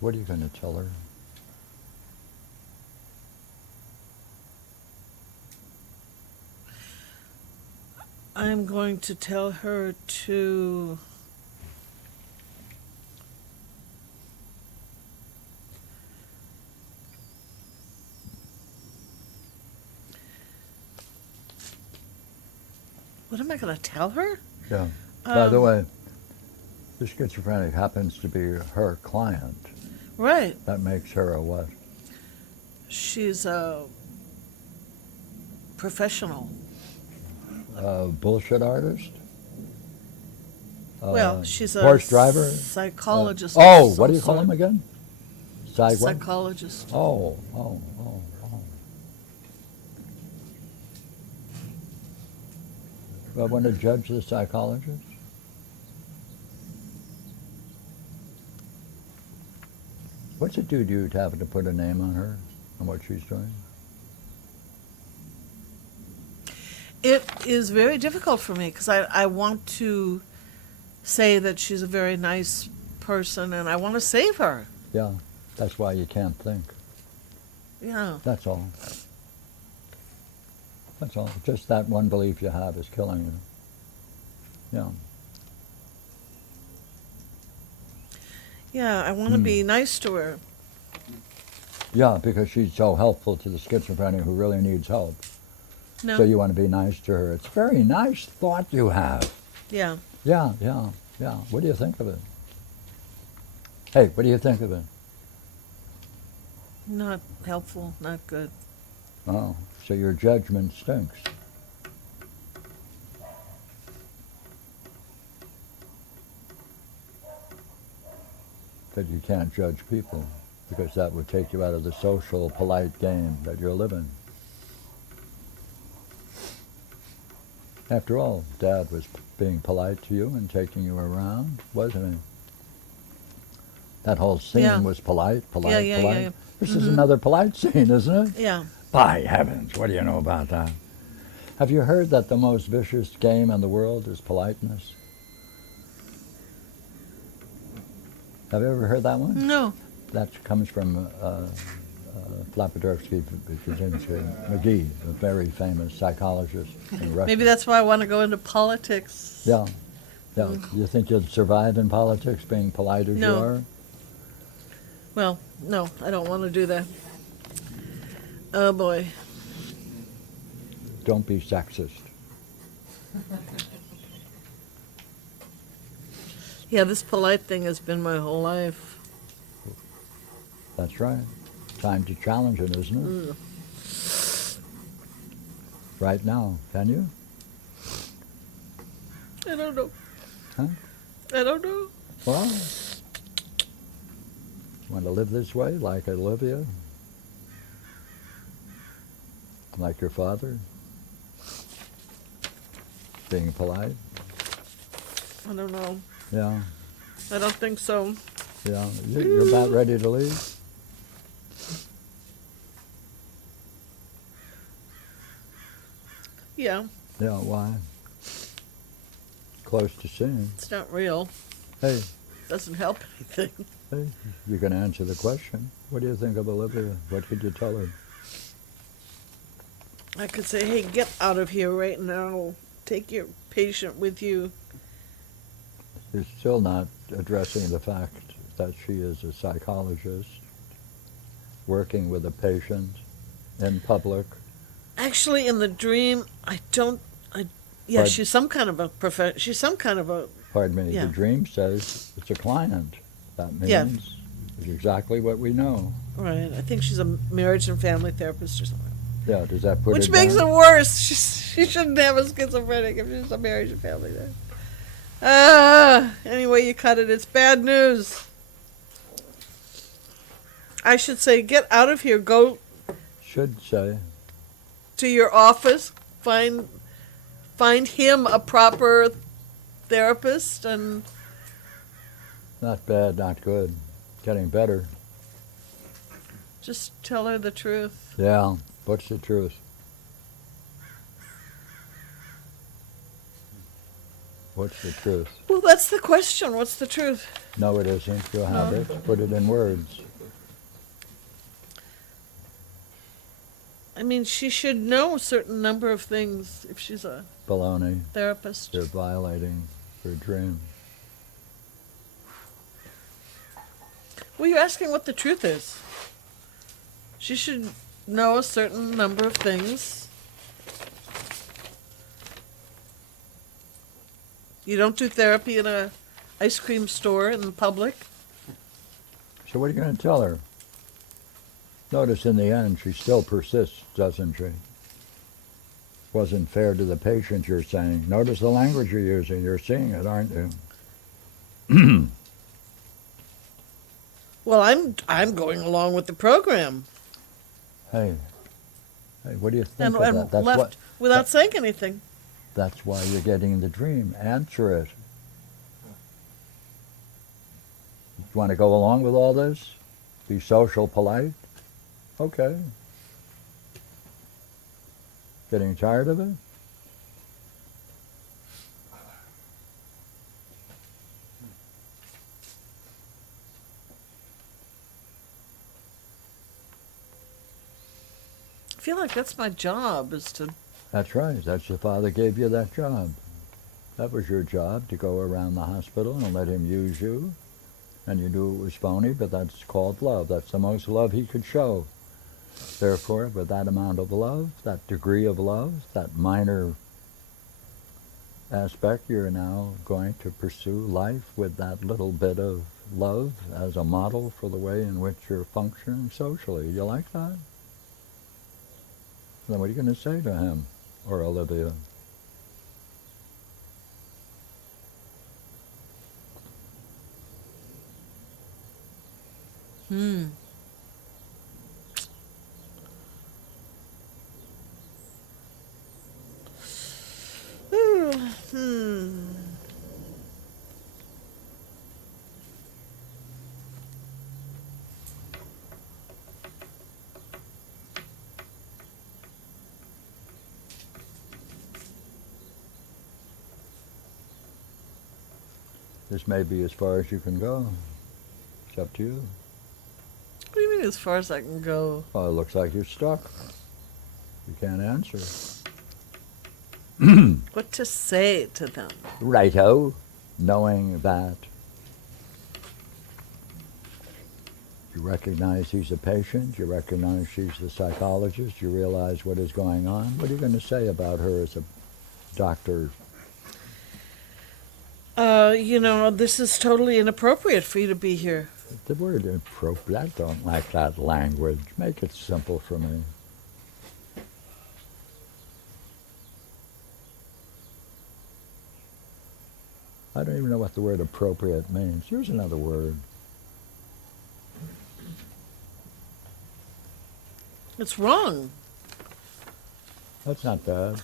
What are you going to tell her? I'm going to tell her to what am I going to tell her? Yeah. By the way, the schizophrenic happens to be her client. Right. That makes her a what? She's a professional. A bullshit artist? Well, she's a horse driver? psychologist. Oh, of what do you some call him sort. again? What? Psychologist. Oh. I want to judge the psychologist? What's it do to you to have to put a name on her and what she's doing? It is very difficult for me because I want to say that she's a very nice person and I want to save her. Yeah, that's why you can't think. Yeah. That's all. That's all. Just that one belief you have is killing you. Yeah. Yeah, I want to be nice to her. Yeah, because she's so helpful to the schizophrenic who really needs help. No. So you want to be nice to her. It's a very nice thought you have. Yeah. Yeah. What do you think of it? Hey, what do you think of it? Not helpful, not good. Oh, so your judgment stinks. That you can't judge people because that would take you out of the social, polite game that you're living. After all, Dad was being polite to you and taking you around, wasn't he? That whole scene Yeah. was polite. Yeah. This is another polite scene, isn't it? Yeah. By heavens, what do you know about that? Have you heard that the most vicious game in the world is politeness? Have you ever heard that one? No. That comes from Flapadorsky McGee, a very famous psychologist in Russia. Maybe that's why I want to go into politics. Yeah. You think you'd survive in politics being polite as No. you are? Well, no, I don't want to do that. Oh boy. Don't be sexist. Yeah, this polite thing has been my whole life. That's right. Time to challenge it, isn't it? Right now, can you? I don't know. Huh? I don't know. Well, want to live this way, like Olivia? Like your father? Being polite? I don't know. Yeah, I don't think so. yeah. You're about ready to leave? Yeah, Yeah, why? Close to seeing. it's not real. Hey, Doesn't help anything. hey, you can answer the question. What do you think of Olivia? What could you tell her? I could say, hey, get out of here right now. Take your patient with you. You're still not addressing the fact that she is a psychologist working with a patient in public. Actually, in the dream, yeah, But- she's some kind of a she's some kind of a, Pardon me, Yeah. the dream says it's a client. That means Yeah. it's exactly what we know. right, I think she's a marriage and family therapist or something. Yeah, does that put Which it makes down? it worse. She shouldn't have a schizophrenic if she's a marriage and family therapist. Anyway, you cut it. It's bad news. I should say, get out of here. Go Should say, to your office. Find him a proper therapist, and not bad, not good. Getting better. just tell her the truth. Yeah, what's the truth? What's the truth? Well, that's the question. What's the truth? No, it isn't. You'll have No. it. Put it in words. I mean, she should know a certain number of things if she's a Baloney. therapist. You're violating her dream. Well, you're asking what the truth is. She should know a certain number of things. You don't do therapy in a ice cream store in public. So what are you going to tell her? Notice in the end, she still persists, doesn't she? Wasn't fair to the patient, you're saying. Notice the language you're using. You're seeing it, aren't you? Well, I'm going along with the program Hey, what do you think and, of that? That's left without saying anything. That's why you're getting the dream. Answer it. You want to go along with all this? Be social, polite? Okay. Getting tired of it? I feel like that's my job, is to That's right. That's the Father gave you that job. That was your job, to go around the hospital and let him use you. And you knew it was phony, but that's called love. That's the most love he could show. Therefore, with that amount of love, that degree of love, that minor aspect, you're now going to pursue life with that little bit of love as a model for the way in which you're functioning socially. You like that? Then what are you going to say to him or Olivia? This may be as far as you can go. It's up to you. What do you mean as far as I can go? Well, it looks like you're stuck. You can't answer. What to say to them? Righto, knowing that you recognize he's a patient, you recognize she's the psychologist, you realize what is going on. What are you going to say about her as a doctor? You know, this is totally inappropriate for you to be here. The word appropriate, I don't like that language. Make it simple for me. I don't even know what the word appropriate means. Here's another word. It's wrong. That's not bad.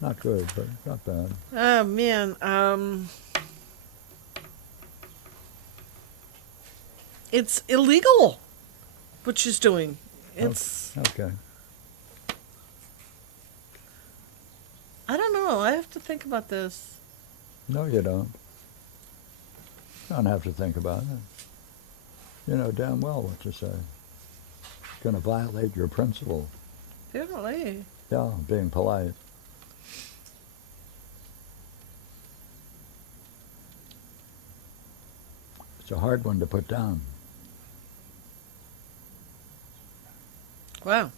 Not good, but not bad. Oh man, it's illegal what she's doing. It's Okay. I don't know. I have to think about this. No, you don't. You don't have to think about it. You know damn well what to say. It's going to violate your principle. Apparently. Yeah, being polite. It's a hard one to put down. Wow.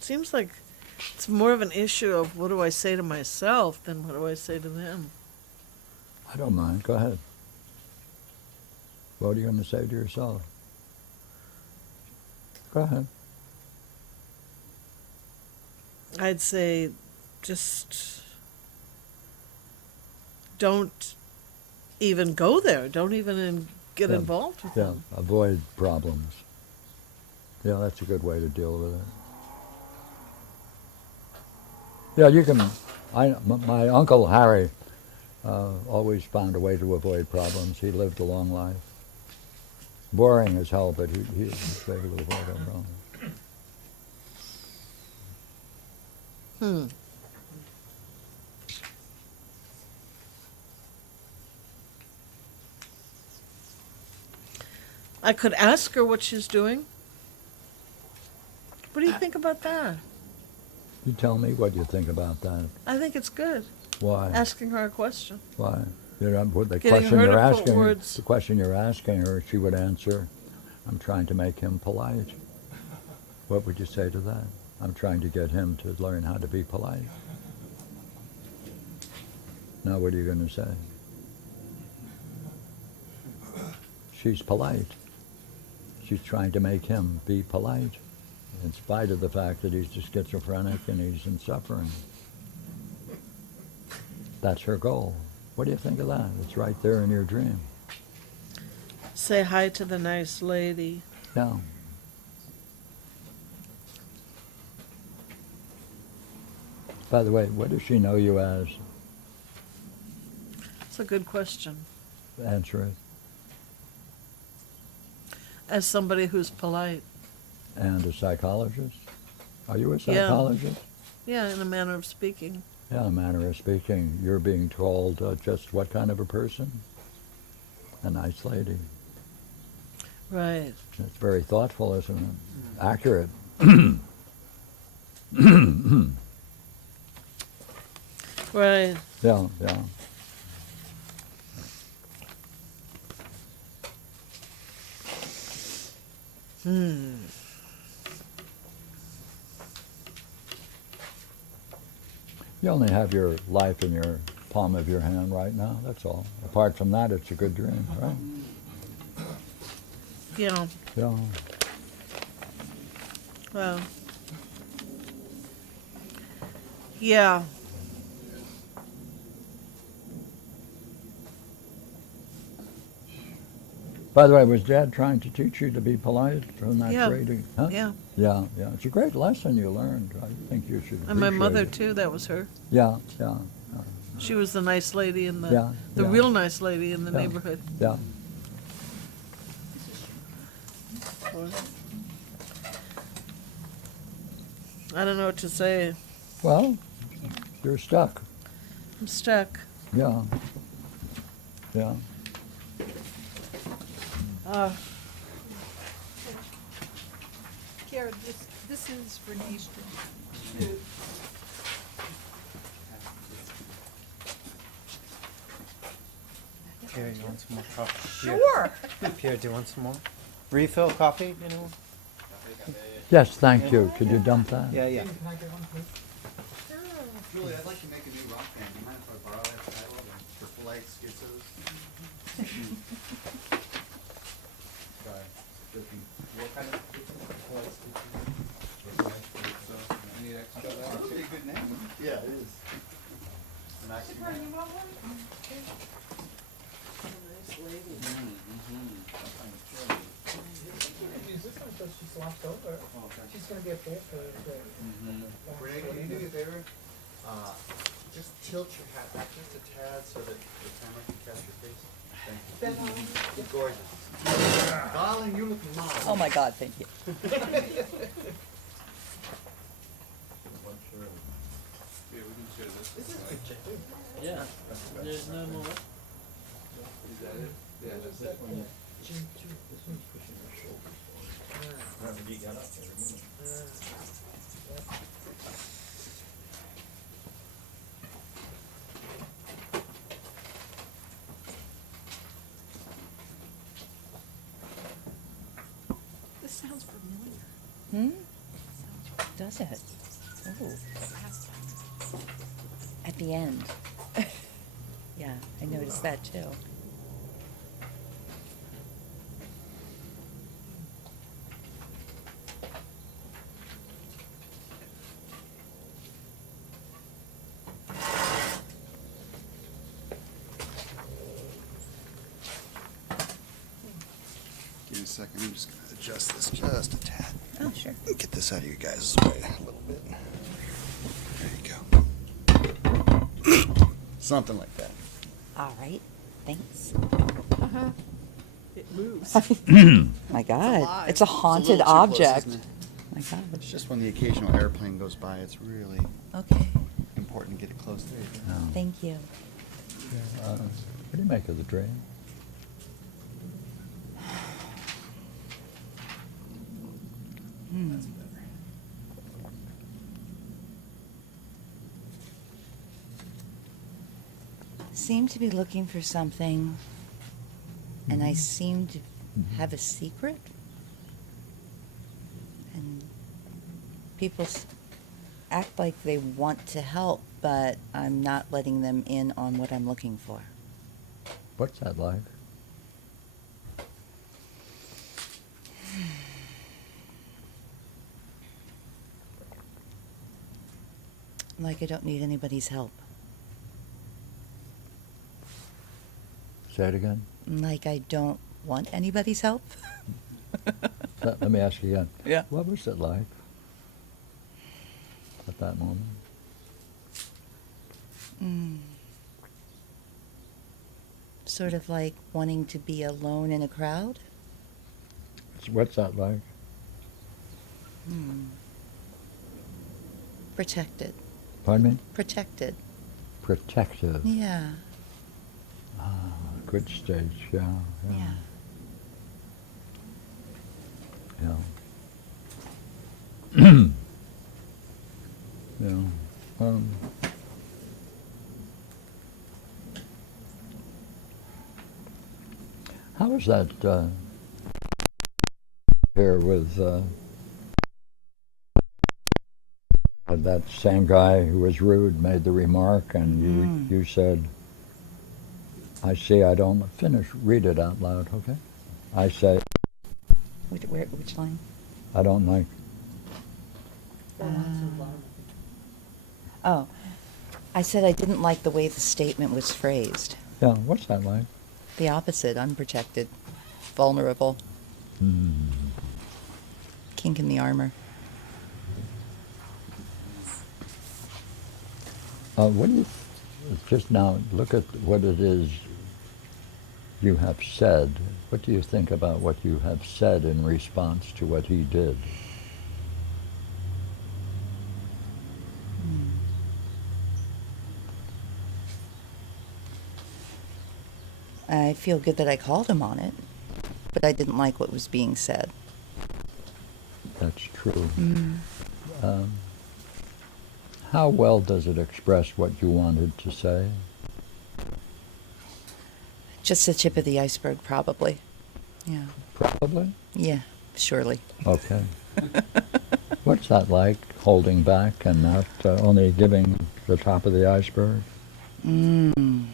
Seems like it's more of an issue of what do I say to myself than what do I say to them. I don't mind. Go ahead. What are you going to say to yourself? Go ahead. I'd say just don't even go there. Don't even get Yeah. involved with Yeah, them. avoid problems. Yeah, that's a good way to deal with it. Yeah, you can. My uncle Harry always found a way to avoid problems. He lived a long life. Boring as hell, but he was able to avoid a problem. I could ask her what she's doing. What do you think about that? You tell me what you think about that. I think it's good. Why? Asking her a question. Why? You know, what the Getting question her you're to put asking. words- The question you're asking her, she would answer, "I'm trying to make him polite." What would you say to that? I'm trying to get him to learn how to be polite. Now, what are you going to say? She's polite. She's trying to make him be polite, in spite of the fact that he's schizophrenic and he's in suffering. That's her goal. What do you think of that? It's right there in your dream. Say hi to the nice lady. Yeah. By the way, what does she know you as? It's a good question. Answer it. As somebody who's polite. And a psychologist? Are you a Yeah. psychologist? Yeah, in a manner of speaking. Yeah, a manner of speaking. You're being told just what kind of a person? A nice lady. Right. It's very thoughtful, isn't it? Accurate. Right. Yeah, yeah. You only have your life in your palm of your hand right now, that's all. Apart from that, it's a good dream, right? Yeah. Yeah. Well. Yeah. By the way, was Dad trying to teach you to be polite from that Yeah. grade? Huh? Yeah. Yeah, yeah. It's a great lesson you learned. I think you should And my appreciate mother it. too, that was her. Yeah, yeah, She was the nice lady in the Yeah, yeah. real nice lady in the Yeah. neighborhood. yeah. I don't know what to say. Well, you're stuck. I'm stuck. Yeah. Yeah. Kara, this is Renee's dream. Pierre, you want some more coffee? Sure. Pierre, do you want some more? Refill coffee, anyone? Yes, thank you. Could you dump that? Yeah, yeah. Julie, I'd like to make a new rock band. Do you mind if I borrow that title? Triple Light Schizos? Sorry. Joking. What kind of So, any extra of that? That's a pretty good name. Yeah, it is. An oxymoron. Nice lady. Is this one so she swaps over? She's gonna be up there for the. Renee, can you do me a favor? Just tilt your hat back just a tad so that the camera can catch your face. Thank you. You're gorgeous. Darling, you look marvelous. Oh my God, thank you. Yeah, we can share this. This is Right. picture. Yeah, there's no more. Is that it? Yeah, that's it. This sounds familiar. Does it? Oh. At the end. Yeah, I noticed that too. Give me a second. I'm just going to adjust this just a tad. Oh, sure. Get this out of your guys' way a little bit. There you go. Something like that. All right. Thanks. It moves. My God, it's alive. a haunted It's a little too close, object. isn't it? My God. It's just when the occasional airplane goes by, it's really Okay. important to get it close. There you go. No. Thank you. What do you make of the drain? Seem to be looking for something, and I seem to have a secret. And people act like they want to help, but I'm not letting them in on what I'm looking for. What's that like? Like I don't need anybody's help. Say it again. Like I don't want anybody's help. Let me ask you again. Yeah. What was it like at that moment? Sort of like wanting to be alone in a crowd. What's that like? Protected. Pardon me? Protected. Protective. Yeah. Good stage, yeah. Yeah. Yeah. Yeah. How was that here with that same guy who was rude made the remark, and you said, I see I don't finish, read it out loud, okay? I say, Which line? I don't like, Oh, I said I didn't like the way the statement was phrased. yeah, what's that like? The opposite, unprotected, vulnerable, kink in the armor. What do you, just now, look at what it is you have said. What do you think about what you have said in response to what he did? I feel good that I called him on it, but I didn't like what was being said. That's true. How well does it express what you wanted to say? Just the tip of the iceberg, probably. Yeah. Probably. Yeah, surely. Okay. What's that like, holding back and not only giving the top of the iceberg? Mm.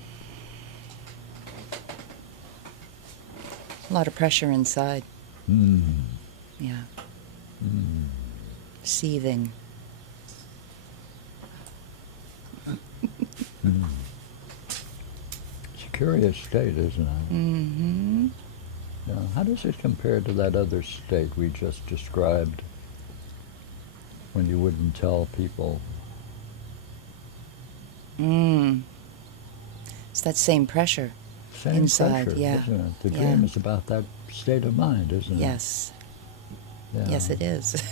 A lot of pressure inside. Mm. Yeah. Mm. Seething. Mm. It's a curious state, isn't it? Mm-hmm. Yeah. How does it compare to that other state we just described when you wouldn't tell people? Mm. It's that same pressure. Same Inside, pressure, yeah. isn't it? The Yeah. dream is about that state of mind, isn't it? Yes. Yeah. Yes, it is.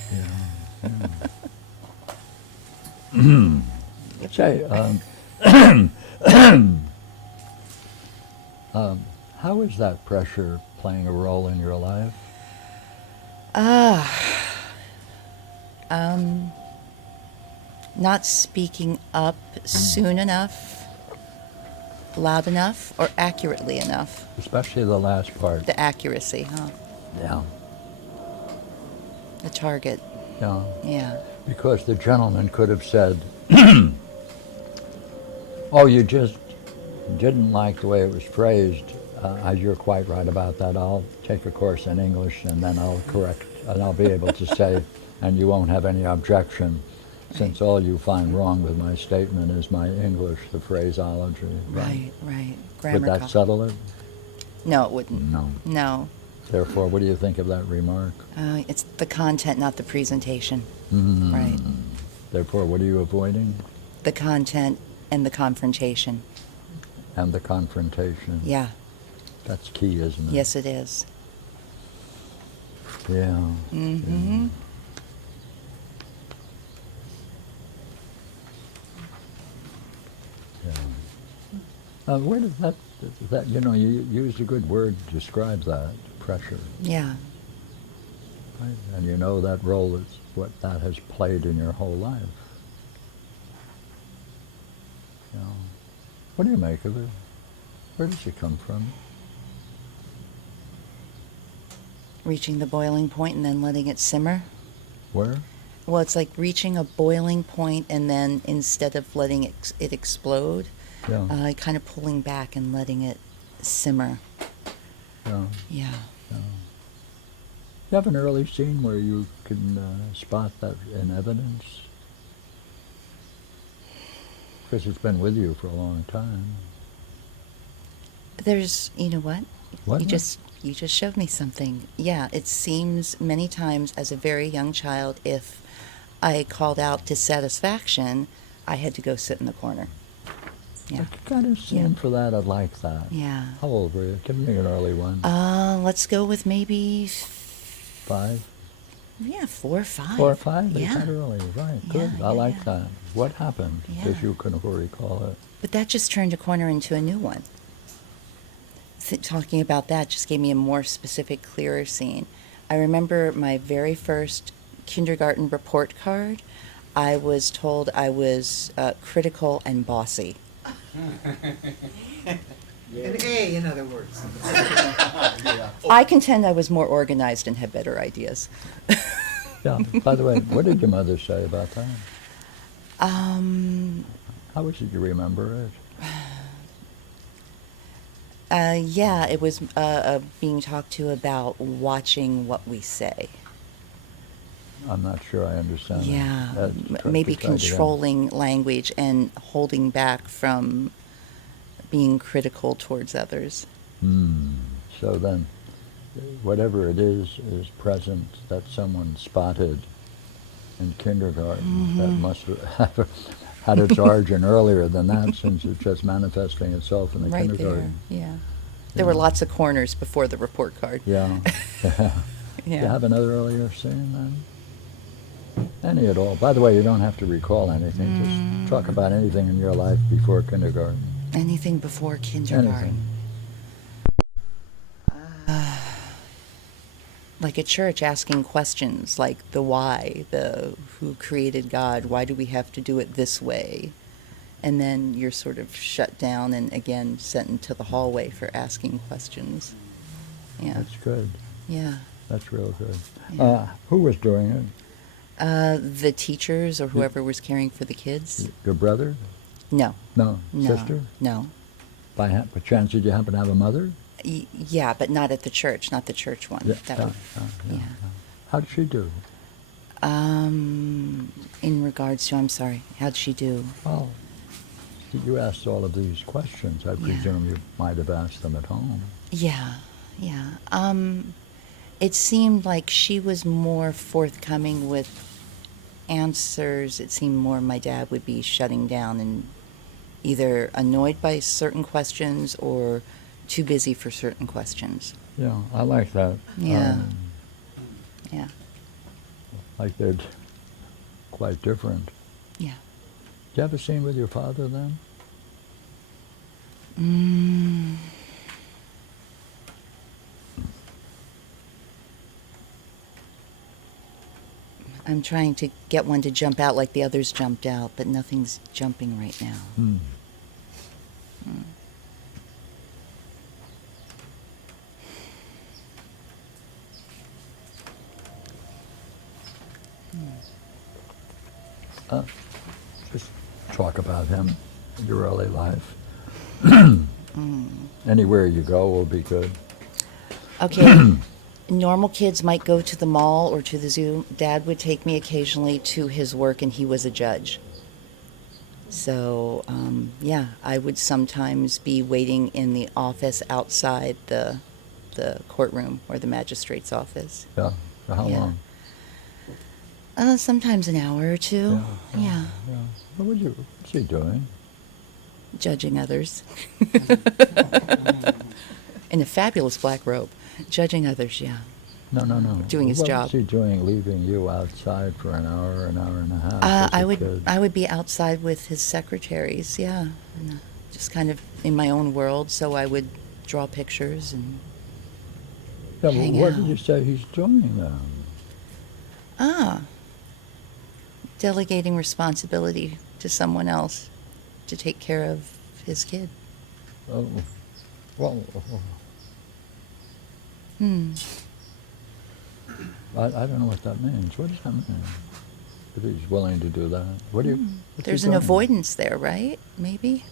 Yeah. Say, how is that pressure playing a role in your life? Not speaking up soon enough, loud enough, or accurately enough. Especially the last part. The accuracy, huh? Yeah. The target. Yeah. Yeah. Because the gentleman could have said, oh, you just didn't like the way it was phrased. You're quite right about that. I'll take a course in English and then I'll correct, and I'll be able to say, and you won't have any objection, since all you find wrong with my statement is my English, the phraseology. Right, right. Would Grammar. that settle it? No, it wouldn't. No. No. Therefore, what do you think of that remark? It's the content, not the presentation. Mm. Right. Therefore, what are you avoiding? The content and the confrontation. And the confrontation. Yeah. That's key, isn't it? Yes, it is. Yeah. Mm-hmm. Yeah. Where does that, you know, you used a good word to describe that, pressure. Yeah. Right? And you know that role is what that has played in your whole life. You know, what do you make of it? Where does it come from? Reaching the boiling point and then letting it simmer. Where? Well, it's like reaching a boiling point and then instead of letting it explode, Yeah. kind of pulling back and letting it simmer. Yeah. Yeah. You have an early scene where you can spot that in evidence? Because it's been with you for a long time. There's, you know what? What? You just showed me something. Yeah, it seems many times as a very young child, if I called out dissatisfaction, I had to go sit in the corner. Yeah. I got a scene for that. I'd like that. Yeah. How old were you? Give me an early one. Let's go with maybe 5? Yeah, 4 or 5. 4 or 5? Yeah. Is that early? Right. Good. Yeah, I yeah, like yeah. that. What happened? Yeah. Because you couldn't recall it. But that just turned a corner into a new one. Talking about that just gave me a more specific, clearer scene. I remember my very first kindergarten report card. I was told I was critical and bossy. An A, in other words. I contend I was more organized and had better ideas. Yeah. By the way, what did your mother say about that? Um, How did you remember it? yeah, it was being talked to about watching what we say. I'm not sure I understand. Yeah, that. maybe Try it again. controlling language and holding back from being critical towards others. So then, whatever it is present that someone spotted in kindergarten that must have had its origin earlier than that, since it's just manifesting itself in the Right kindergarten. there, yeah. There were lots of corners before the report card. Yeah. Yeah. Do you Yeah. have another earlier scene then? Any at all. By the way, you don't have to recall anything. Just talk about anything in your life before kindergarten. Anything before kindergarten. Anything. Like at church, asking questions like the why, the who created God, why do we have to do it this way? And then you're sort of shut down and again sent into the hallway for asking questions. Yeah. That's good. Yeah. That's real good. Yeah. Who was doing it? The teachers or whoever was caring for the kids? Your brother? No. No. No. Sister? No. By chance, did you happen to have a mother? Yeah, but not at the church, not the church one. That would, yeah. How did she do? In regards to, I'm sorry, how'd she do? Well, you asked all of these questions. I presume you might have asked them at home. Yeah, yeah. It seemed like she was more forthcoming with answers. It seemed more my dad would be shutting down and either annoyed by certain questions or too busy for certain questions. Yeah, I like that. Yeah. Yeah. Like they're quite different. Yeah. Did you have a scene with your father then? I'm trying to get one to jump out like the others jumped out, but nothing's jumping right now. Just talk about him, your early life. Anywhere you go will be good. Okay. Normal kids might go to the mall or to the zoo. Dad would take me occasionally to his work, and he was a judge. So, yeah, I would sometimes be waiting in the office outside the courtroom or the magistrate's office. Yeah. For how Yeah. long? Sometimes an hour or two. Yeah. What's he doing? Judging others. In a fabulous black robe. Judging others, yeah. No. Doing his what job. What's he doing, leaving you outside for an hour and a half? as I a would kid? I would be outside with his secretaries, yeah, and, just kind of in my own world. So I would draw pictures and Yeah, but hang what out. did you say he's doing then? Delegating responsibility to someone else to take care of his kid. Oh, well, I don't know what that means. What does that mean? If he's willing to do that, what do you? what's he There's an doing? avoidance there, right? Maybe.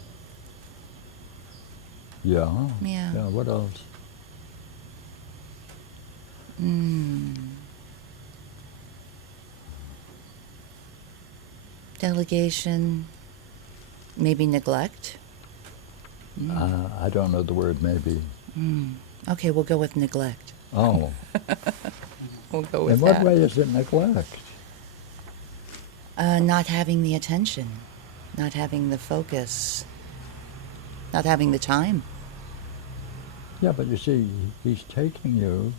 Yeah. Yeah. Yeah. What else? Delegation. Maybe neglect. I don't know the word. Maybe. Okay, we'll go with neglect. Oh. We'll go with In what that. way is it neglect? Not having the attention, not having the focus, not having the time. Yeah, but you see, he's taking you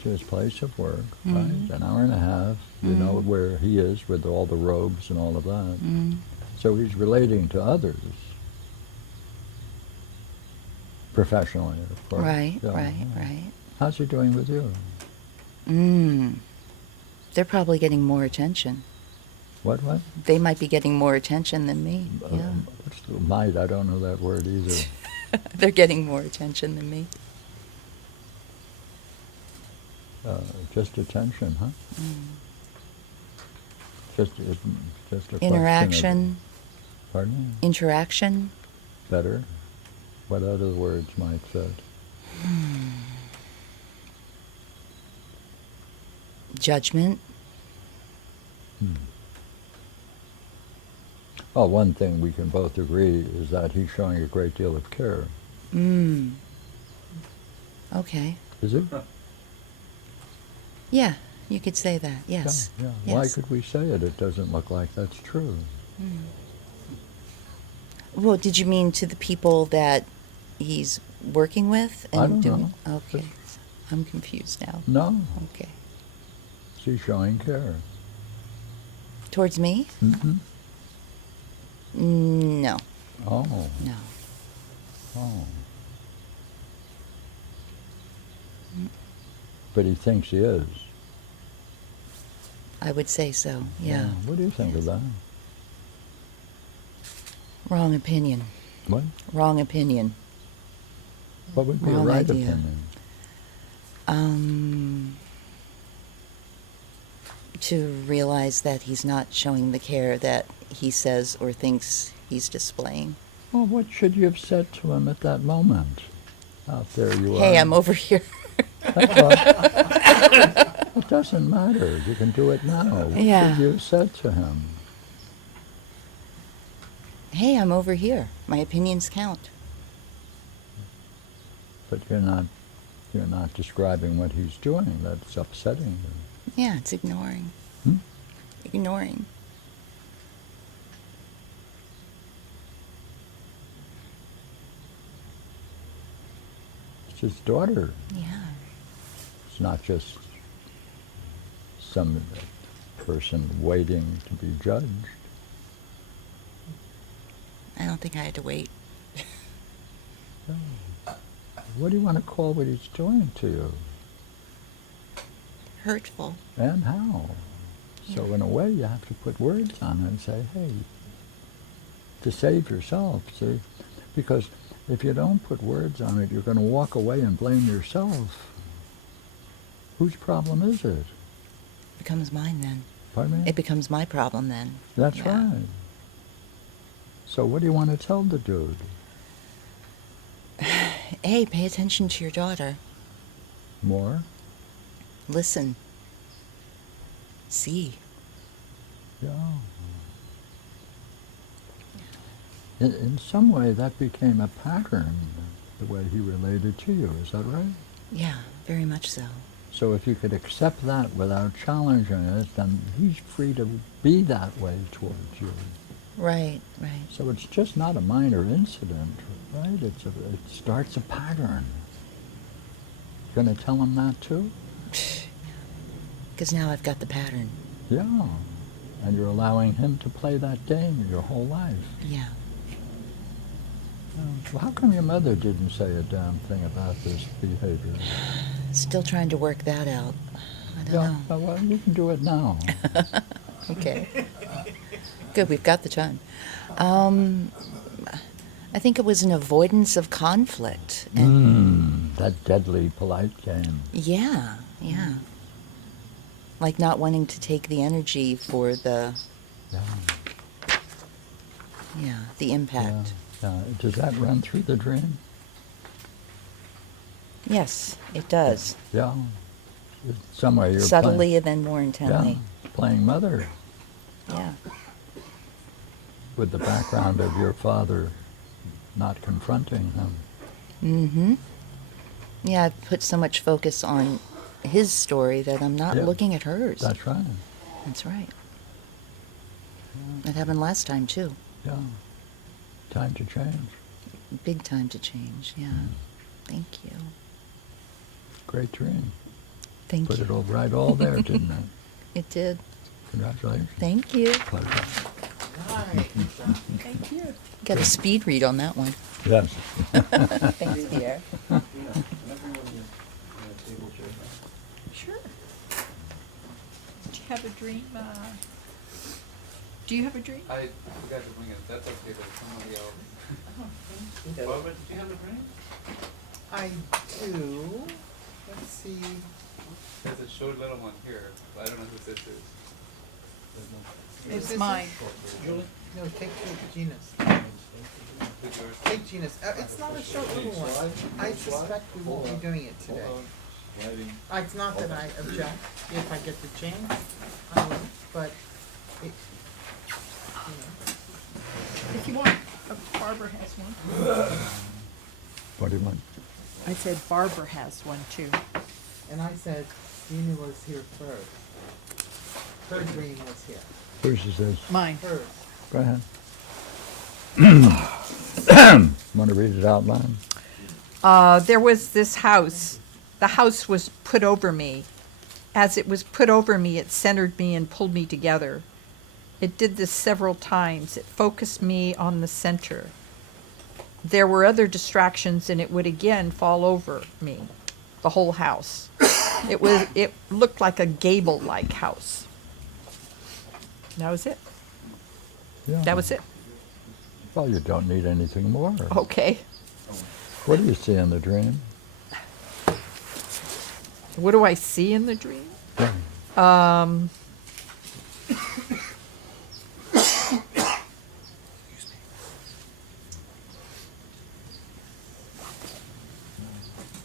to his place of work, right? An hour and a half. You know where he is with all the robes and all of that. So he's relating to others. Professionally, of course. Right, Yeah. right. How's he doing with you? They're probably getting more attention. What? They might be getting more attention than me. Yeah. What's the might? I don't know that word either. They're getting more attention than me. Just attention, huh? Just a question of- Interaction, Pardon? interaction, Better? What other words might fit? judgment. Well, one thing we can both agree is that he's showing a great deal of care. Okay. Is he? Yeah, you could say that. Yes. Yeah. Yes. Why could we say it? It doesn't look like that's true. Well, did you mean to the people that he's working with and I don't doing? know. Okay. I'm confused now. No, Okay. she's showing care. Towards me? Mm-hmm. No. Oh, No. oh. But he thinks he is. I would say so. Yeah. What do you think of that? Wrong opinion. What? Wrong opinion. What would be Wrong a right idea. opinion? To realize that he's not showing the care that he says or thinks he's displaying. Well, what should you have said to him at that moment? Out there you are. Hey, I'm over here. That's all. It doesn't matter. You can do it now. What Yeah. should you have said to him? Hey, I'm over here. My opinions count. But you're not describing what he's doing. That's upsetting you. Yeah, it's ignoring. Hmm? Ignoring. It's his daughter. Yeah. It's not just some person waiting to be judged. I don't think I had to wait. What do you want to call what he's doing to you? Hurtful. And how? So in a way, you have to put words on it and say, hey, to save yourself, see? Because if you don't put words on it, you're going to walk away and blame yourself. Whose problem is it? Becomes mine then. Pardon me? It becomes my problem then. That's Yeah. right. So what do you want to tell the dude? Hey, pay attention to your daughter. More? Listen. See. Yeah. In some way, that became a pattern, the way he related to you. Is that right? Yeah, very much so. So if you could accept that without challenging it, then he's free to be that way towards you. Right, right. So it's just not a minor incident, right? It starts a pattern. Going to tell him that too? Because now I've got the pattern. Yeah. And you're allowing him to play that game your whole life. Yeah. Well, how come your mother didn't say a damn thing about this behavior? Still trying to work that out. I don't Yeah, know. well, you can do it now. Okay. Good, we've got the time. I think it was an avoidance of conflict. And That deadly polite game. yeah, yeah. Like not wanting to take the energy for the, Yeah. the impact. Yeah. Does that run through the dream? Yes, it does. Yeah. Somewhere you're Subtly and then more playing, intently. playing mother Yeah. with the background of your father not confronting him. Mm-hmm. Yeah, I've put so much focus on his story that I'm not Yeah. looking at hers. That's right. That's right. That happened last time, too. Yeah. Time to change. Big time to change, yeah. Thank you. Great dream. Thank Put you. it all right all there, didn't it? It did. Congratulations. Thank you. Pleasure. Thank you. Got a speed read on that one. Yes. Thanks, Pierre. Sure. Do you have a dream? Do you have a dream? I forgot to bring it. That's okay, but somebody else. Barbara, did you have a dream? I do. Let's see. There's a short little one here, but I don't know who this is. It's this mine. Julie? No, take Gina's. Who's yours? Take Gina's. It's not a short little one. I suspect we won't be doing it today. It's not that I object. If I get the chance, I will. But it, If you want, Barbara has one. What do you want? I said Barbara has one too. and I said Gina was here first. Her dream was here. Whose is this? Mine. Hers. Go ahead. Want to read it out loud? There was this house. The house was put over me. As it was put over me, it centered me and pulled me together. It did this several times. It focused me on the center. There were other distractions and it would again fall over me, the whole house. It looked like a gable-like house. That was it. Yeah. That was it. Well, you don't need anything more. Okay. What do you see in the dream? What do I see in the dream? Yeah.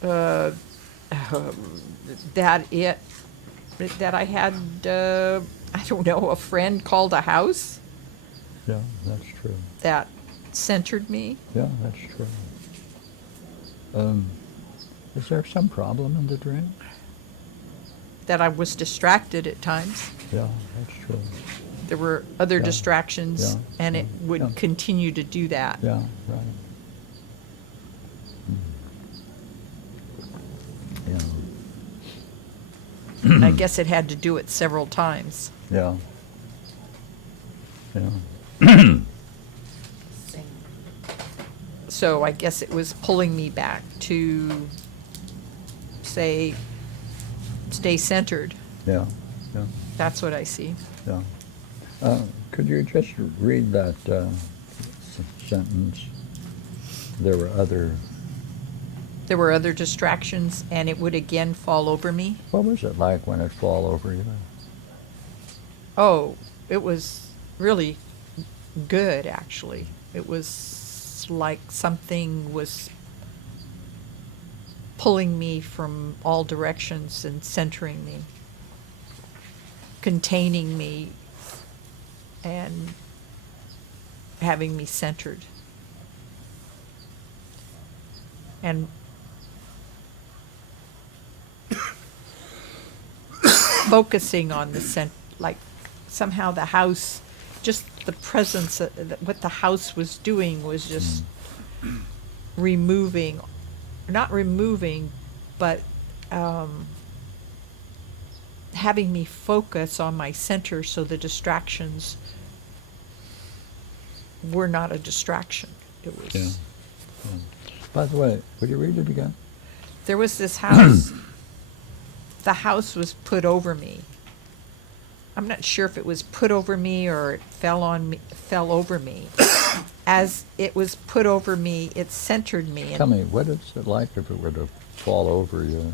Uh, that I had, I don't know, a friend called a house Yeah, that's true. that centered me. Yeah, that's true. Is there some problem in the dream? That I was distracted at times. Yeah, that's true. There were other Yeah. distractions, Yeah. and it Yeah. would Yeah. continue to do that. Yeah, right. Yeah. I guess it had to do it several times. Yeah. Yeah. So I guess it was pulling me back to say, stay centered. Yeah. Yeah. That's what I see. Yeah. Could you just read that sentence? There were other. There were other distractions, and it would again fall over me. What was it like when it fall over you? Oh, it was really good, actually. It was like something was pulling me from all directions and centering me, containing me, and having me centered. And focusing on the like somehow the house, just the presence, what the house was doing was just removing, not removing, but having me focus on my center so the distractions were not a distraction. It was. Yeah. Yeah. By the way, would you read it again? There was this house. The house was put over me. I'm not sure if it was put over me or it fell over me. As it was put over me, it centered me. Tell me, what is it like if it were to fall over you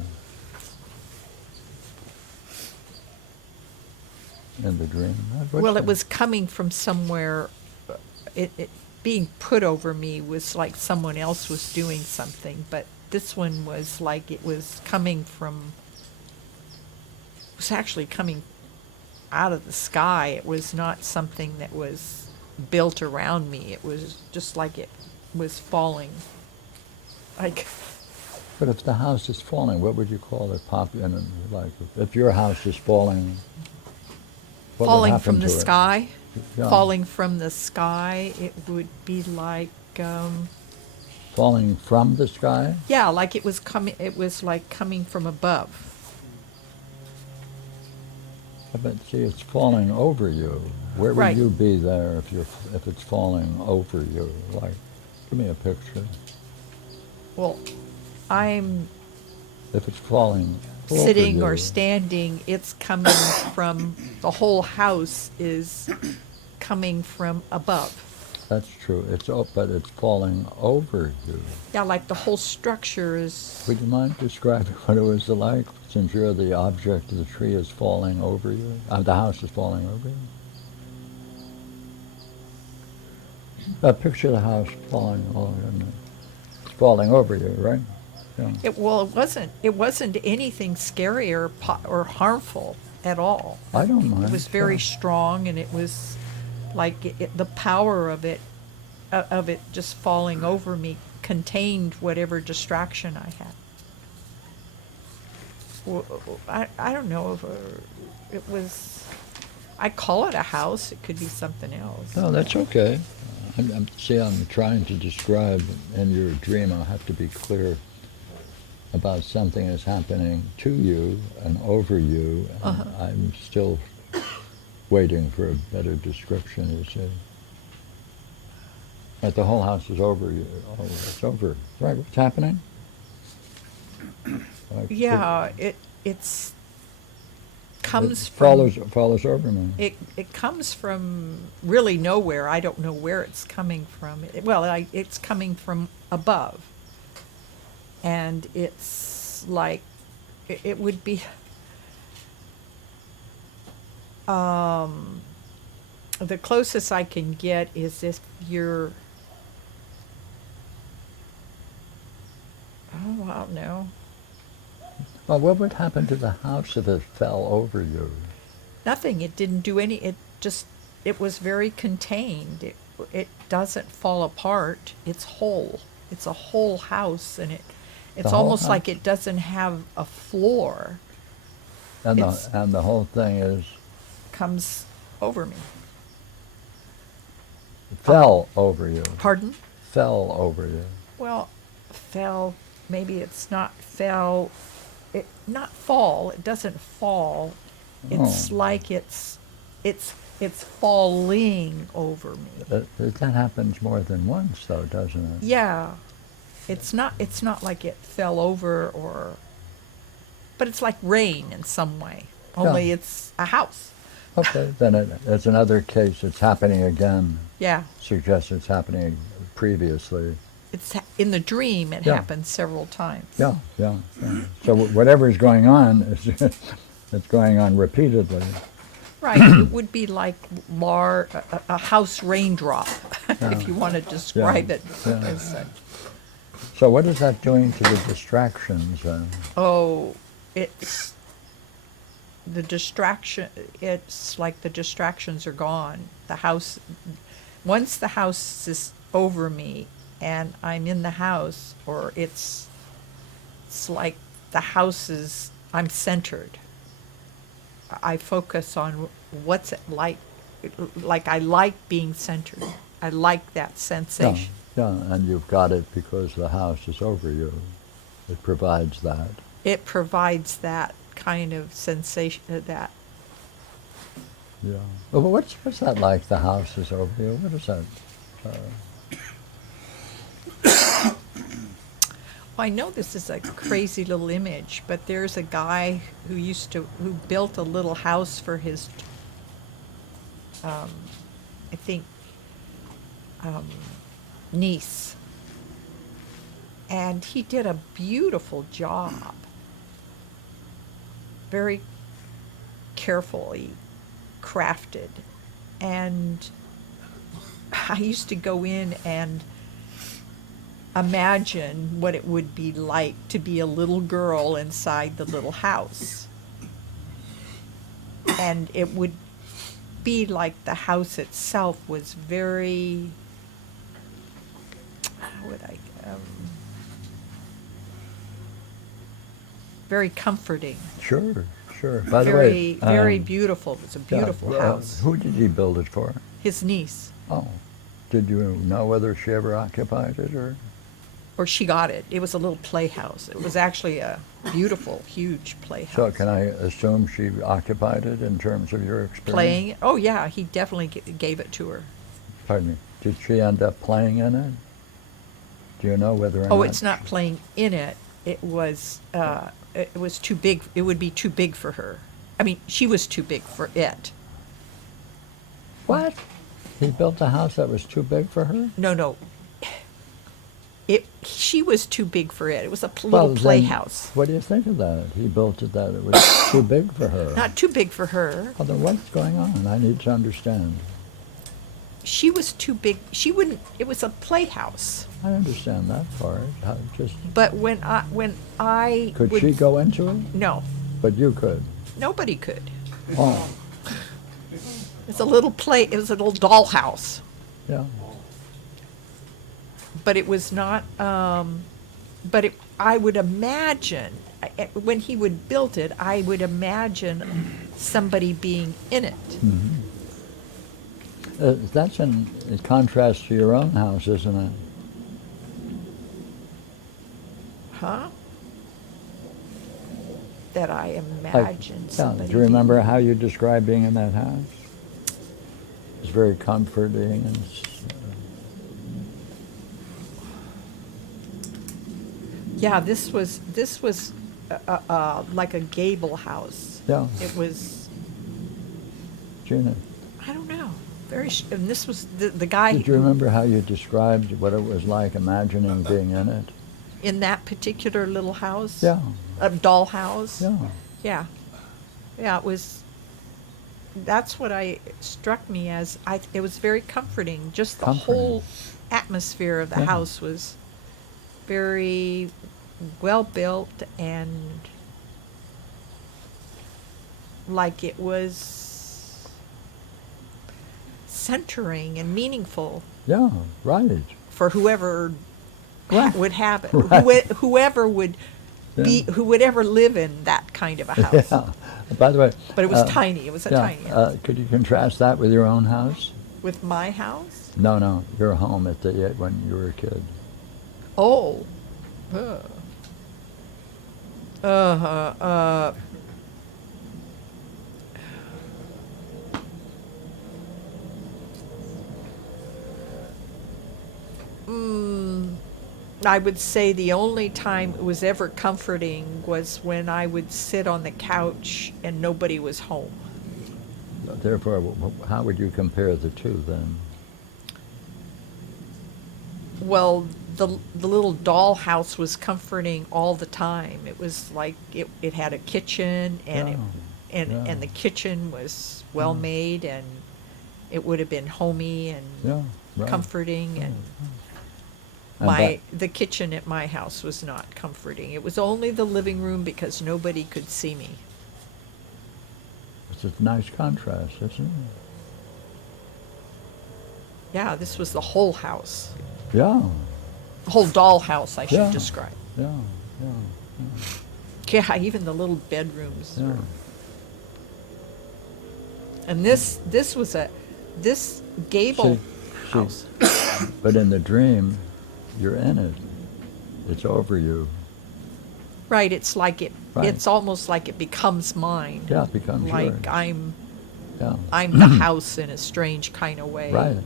in the dream? Well, it was coming from somewhere. It being put over me was like someone else was doing something, but this one was like it was coming from. It was actually coming out of the sky. It was not something that was built around me. It was just like it was falling. Like. But if the house is falling, what would you call it? Like if your house is falling. What would Falling happen from the to it? sky. Yeah. Falling from the sky. It would be like. Falling from the sky? Yeah, like it was coming. It was like coming from above. But see, it's falling over you. Where would Right. you be there if it's falling over you? Like, give me a picture. Well, I'm If it's falling over sitting you, or standing. It's coming from the whole house is coming from above. That's true. But it's falling over you. Yeah, like the whole structure is. Would you mind describing what it was like since you're the object of the tree is falling over you? The house is falling over you? Picture the house falling over you, right? Yeah. It wasn't anything scary or harmful at all. I don't mind. It was very yeah. strong, and it was like the power of it just falling over me contained whatever distraction I had. I don't know if it was. I call it a house. It could be something else. No, that's okay. I'm trying to describe in your dream. I'll have to be clear about something that's happening to you and over you. And I'm still waiting for a better description, you see. But the whole house is over you. Oh, it's over. Right, what's happening? Like, Yeah, it's comes from. follows over me. It comes from really nowhere. I don't know where it's coming from. It's coming from above, and it's like it would be, the closest I can get is if you're, oh, I don't know. Well, what would happen to the house if it fell over you? Nothing. It didn't do any. It was very contained. It doesn't fall apart. It's whole. It's a whole house, and it's whole almost like house? it doesn't have a floor. And It's- the whole thing Comes over me. fell over you. Pardon? Fell over you. Well, fell. Maybe it's not fell. Not fall. It doesn't fall. It's Oh. like it's falling over me. That happens more than once, though, doesn't it? Yeah. It's not like it fell over but it's like rain in some way. Only Yeah. it's a house. Okay, then it's another case. It's happening again. Yeah. Suggests it's happening previously. In the dream it Yeah. happened several times. Yeah. So whatever's going on is it's going on repeatedly. Right. It would be like a house raindrop, if you want to describe it Yeah. as such. So what is that doing to the distractions? Oh, it's the distraction. It's like the distractions are gone. Once the house is over me and I'm in the house, or it's like the house is, I'm centered. I focus on what's it like. Like I like being centered. I like that sensation. Yeah, and you've got it because the house is over you. It provides that. It provides that kind of sensation, that. Yeah. Well, what's that like? The house is over you. What is that? Well, I know this is a crazy little image, but there's a guy who built a little house for his, I think, niece. And he did a beautiful job. Very carefully crafted. And I used to go in and imagine what it would be like to be a little girl inside the little house. And it would be like the house itself was very, how would I, very comforting. Sure. By the Very, way, very beautiful. It was a beautiful yeah, house. Who did he build it for? His niece. Oh, did you know whether she ever occupied it or? Or she got it. It was a little playhouse. It was actually a beautiful, huge playhouse. So can I assume she occupied it in terms of your experience? Playing? Oh, yeah, he definitely gave it to her. Pardon me. Did she end up playing in it? Do you know whether or Oh, not? it's not playing in it. It was too big. It would be too big for her. I mean, she was too big for it. What? He built a house that was too big for her? No. She was too big for it. It was a little Then playhouse. what do you think of that? He built it that it was too big for her. Not too big for her. Well, then what's going on? I need to understand. She was too big. She wouldn't. It was a playhouse. I understand that part. But when I Could would, she go into it? No, But you could. nobody could. Oh, It's a little It was a little dollhouse. yeah. But it was not. I would imagine when he would build it, I would imagine somebody being in it. That's in contrast to your own house, isn't it? Huh? That I Like, imagine somebody. do you remember how you described being in that house? It's very comforting and Yeah, this was like a gable house. yeah. It was. Gina, I don't know. And this was the guy. did you remember how you described what it was like imagining being in it? in that particular little house. Yeah, A doll house. yeah. Yeah. Yeah, it was, that's what struck me as, it was very comforting. Just the Comforting. whole atmosphere of the Yeah. house was very well built and like it was centering and meaningful Yeah, right. for whoever Right. would have it. Right. Whoever would be, Yeah. who would ever live in that kind of a house. Yeah. By the way. But it was tiny. It was a tiny house. Could you contrast that with your own house? With my house? No, your home when you were a kid. Oh. Uh. I would say the only time it was ever comforting was when I would sit on the couch and nobody was home. Therefore, how would you compare the two then? Well, the little doll house was comforting all the time. It was like it had a kitchen and Yeah, and the kitchen was well made and it would have been homey and Yeah, right. comforting and And the kitchen at my house was not comforting. It was only the living room because nobody could see me. it's a nice contrast, isn't it? Yeah, this was the whole house. Yeah, Whole doll house, I should Yeah. describe. yeah, Yeah, even the little bedrooms. yeah. And this gable See, house. but in the dream, you're in it. It's over you. Right, it's like Right. it's almost like it becomes mine. Yeah, it becomes Like yours. I'm Yeah, the house in a strange kind of way. right,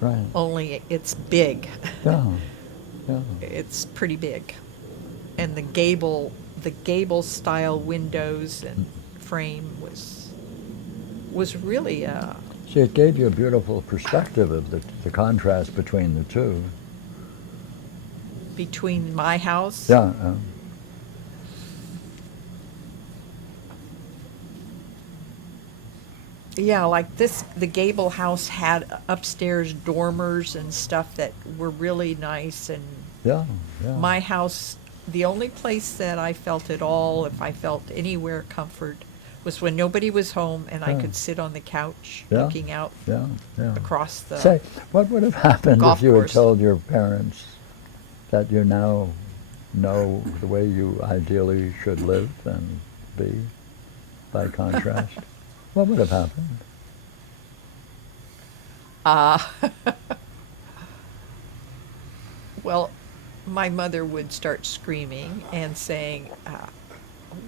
right. Only it's big. Yeah, yeah. It's pretty big. And the gable style windows and frame was really See, it gave you a beautiful perspective of the contrast between the two. between my house. Yeah, Yeah, like the gable house had upstairs dormers and stuff that were really nice, and yeah, yeah. my house, the only place that I felt at all, if I felt anywhere comfort, was when nobody was home and I Yeah. could sit on the couch Yeah. looking out Yeah, yeah. across the Say, what would have happened golf if you had course. told your parents that you now know the way you ideally should live and be, by contrast? What would have happened? Well, my mother would start screaming and saying,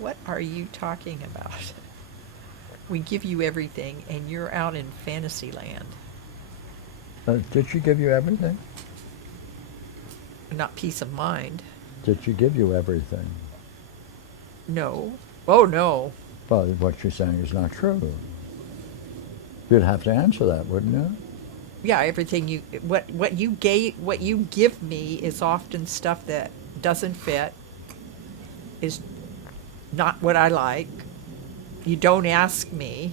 what are you talking about? We give you everything and you're out in fantasy land. Did she give you everything? Not peace of mind. Did she give you everything? No. Oh, no. Well, what you're saying is not true. You'd have to answer that, wouldn't you? Yeah, everything what you give me is often stuff that doesn't fit, is not what I like. You don't ask me.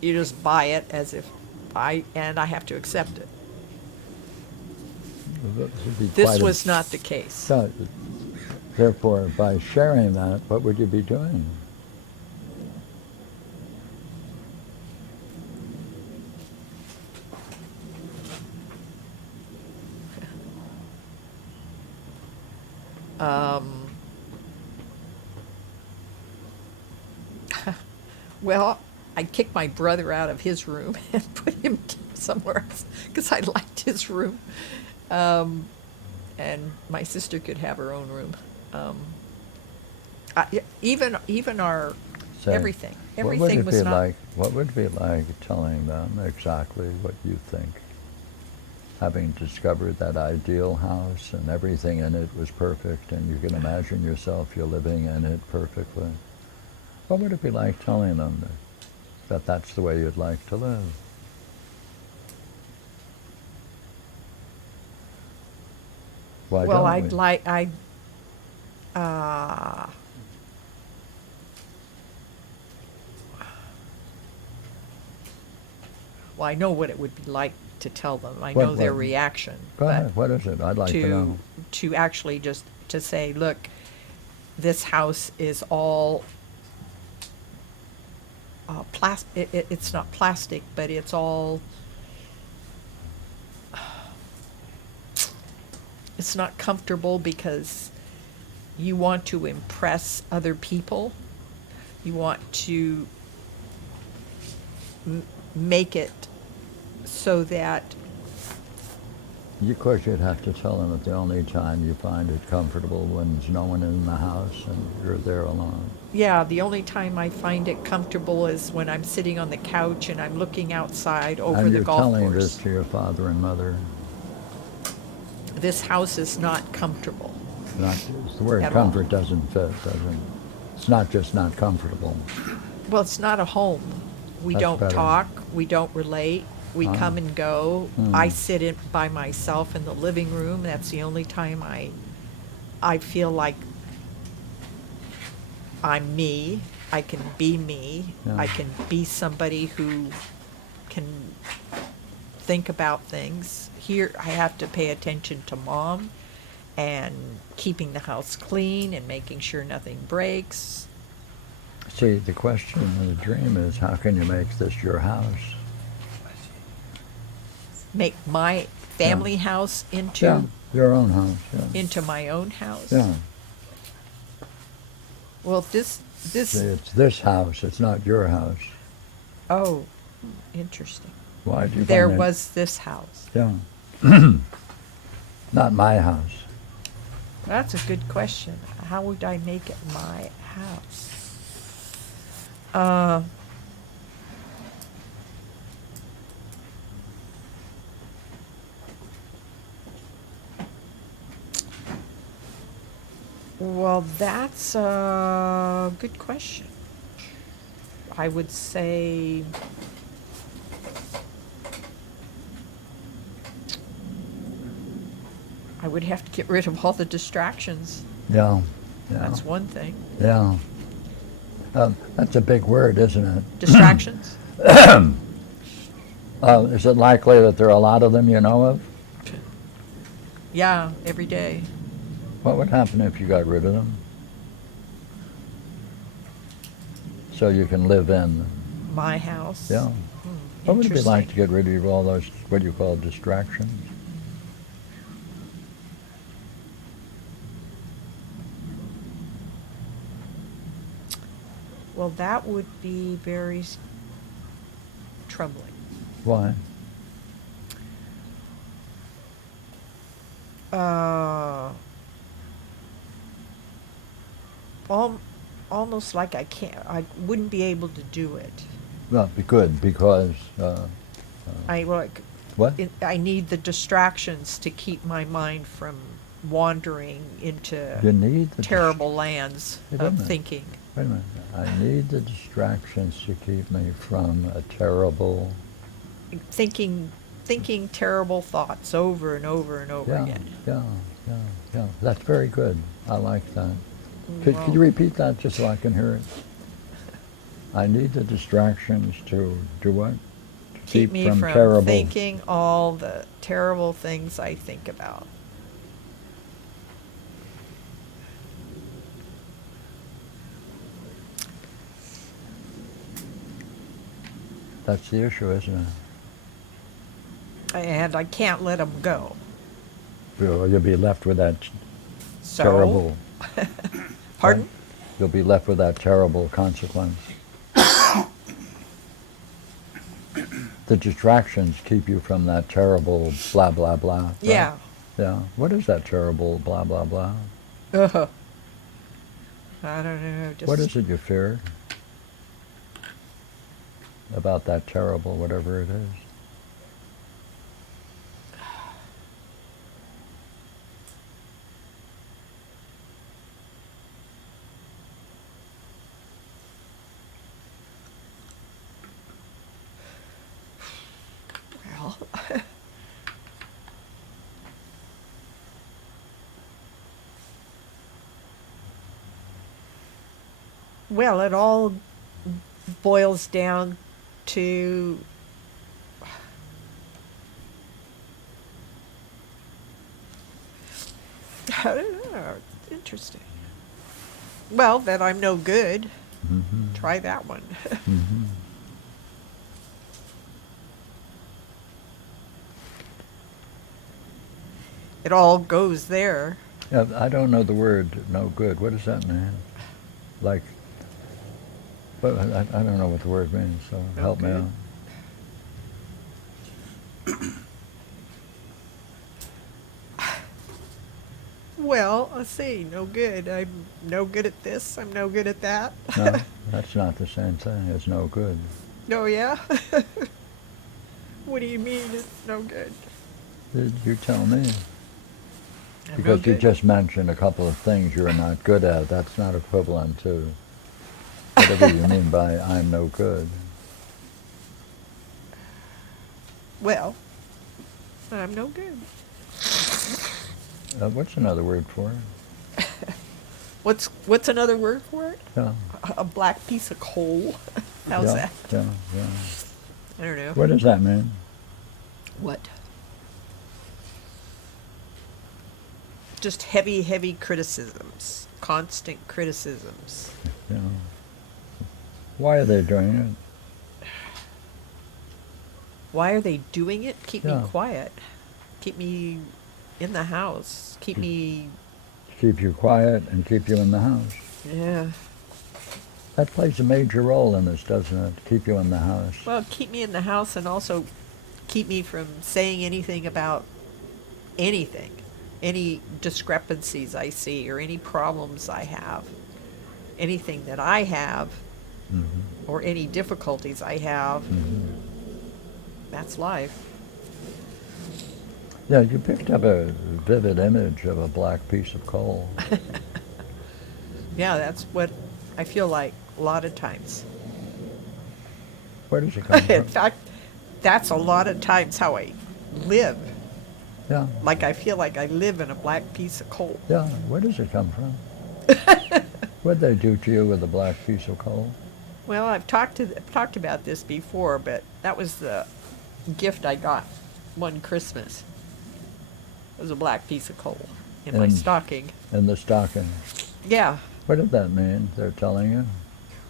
You just buy it as if I have to accept it. This would be This quite a- was not the case. So, therefore, by sharing that, what would you be doing? Well, I kicked my brother out of his room and put him somewhere else because I liked his room, and my sister could have her own room. Even our Say, everything what would everything it was be not. like? What would it be like telling them exactly what you think? Having discovered that ideal house and everything in it was perfect, and you can imagine yourself, you're living in it perfectly. What would it be like telling them that that's the way you'd like to live? Why Well, don't I'd we? like, well, I know what it would be like to tell them. I know their what- reaction. Go but ahead, what is it? I'd like to know. to actually just to say, look, this house is all it's not plastic, but it's all it's not comfortable because you want to impress other people. You want to make it so that Of course, you'd have to tell them that the only time you find it comfortable when there's no one in the house and you're there alone. yeah, the only time I find it comfortable is when I'm sitting on the couch and I'm looking outside over And the you're golf telling course. this to your father and mother. This house is not comfortable. Not, the word At all. comfort doesn't fit, doesn't. It's not just not comfortable. Well, it's not a home. We That's don't better. talk. We don't relate. We Ah. come and go. Hmm. I sit in by myself in the living room. That's the only time I feel like I'm me. I can be me. Yeah. I can be somebody who can think about things. Here, I have to pay attention to Mom and keeping the house clean and making sure nothing breaks. See, the question in the dream is, how can you make this your house? Make my family house into Yeah, your own house, yeah. into my own house. Yeah, Well, this see, it's this house, it's not your house. oh, interesting. Why do you There find that- was this house. Yeah. Not my house. That's a good question. How would I make it my house? Well, that's a good question. I would say I would have to get rid of all the distractions. Yeah, yeah, That's one thing. yeah. That's a big word, isn't it? Distractions? Is it likely that there are a lot of them you know of? Yeah, every day. What would happen if you got rid of them? So you can live in, My house. yeah. What would it be like to Interesting. get rid of all those, what you call distractions? Well, that would be very troubling. Why? Almost like I wouldn't be able to do it. Well, be good, because, I like, what? I need the distractions to keep my mind from wandering into You need the terrible lands Hey, wait a of minute. thinking. Wait a minute. I need the distractions to keep me from a terrible, Thinking terrible thoughts over and over and over yeah, again. yeah, yeah, yeah. That's very good. I like that. Could you Well- repeat that just so I can hear it? I need the distractions to do what? To Keep me from terrible. thinking all the terrible things I think about. That's the issue, isn't it? And I can't let them go. You'll be left with that So, terrible. pardon? You'll be left with that terrible consequence. The distractions keep you from that terrible blah blah blah. right? Yeah. Yeah. What is that terrible blah blah blah? Ugh. I don't know. Just What is it you fear about that terrible whatever it is? Well, Well, it all boils down to I don't know. Interesting. Well, that I'm no good. Mm-hmm. Try that one. Mm-hmm. It all goes there. Yeah, I don't know the word no good. What does that mean? Like, but I don't know what the word means, so No help me good? out. Well, let's see. No good. I'm no good at this. I'm no good at that. No, that's not the same thing. It's no good. Oh, yeah? What do you mean it's no good? You tell me. I'm no Because you good. just mentioned a couple of things you're not good at. That's not equivalent to whatever you mean by I'm no good. Well, I'm no good. What's another word for it? What's another word for it? Yeah. A black piece of coal. How's yeah, that? Yeah, yeah. I don't know. What does that mean? What? Just heavy, heavy criticisms. Constant criticisms. You know. Why are they doing it? Why are they doing it? Keep me Yeah. quiet. Keep me in the house. Keep me, Keep you quiet and keep you in the house. yeah. That plays a major role in this, doesn't it? Keep you in the house. Well, keep me in the house and also keep me from saying anything about anything. Any discrepancies I see or any problems I have. Anything that I have Mm-hmm. or any difficulties I have. Mm-hmm. That's life. Yeah, you picked up a vivid image of a black piece of coal. Yeah, that's what I feel like a lot of times. Where does it come In from? fact, that's a lot of times how I live. Yeah, Like I feel like I live in a black piece of coal. yeah. Where does it come from? What'd they do to you with a black piece of coal? I've talked about this before, but that was the gift I got one Christmas. It was a black piece of coal in my And- stocking. In the stocking. Yeah, What did that mean? They're telling you?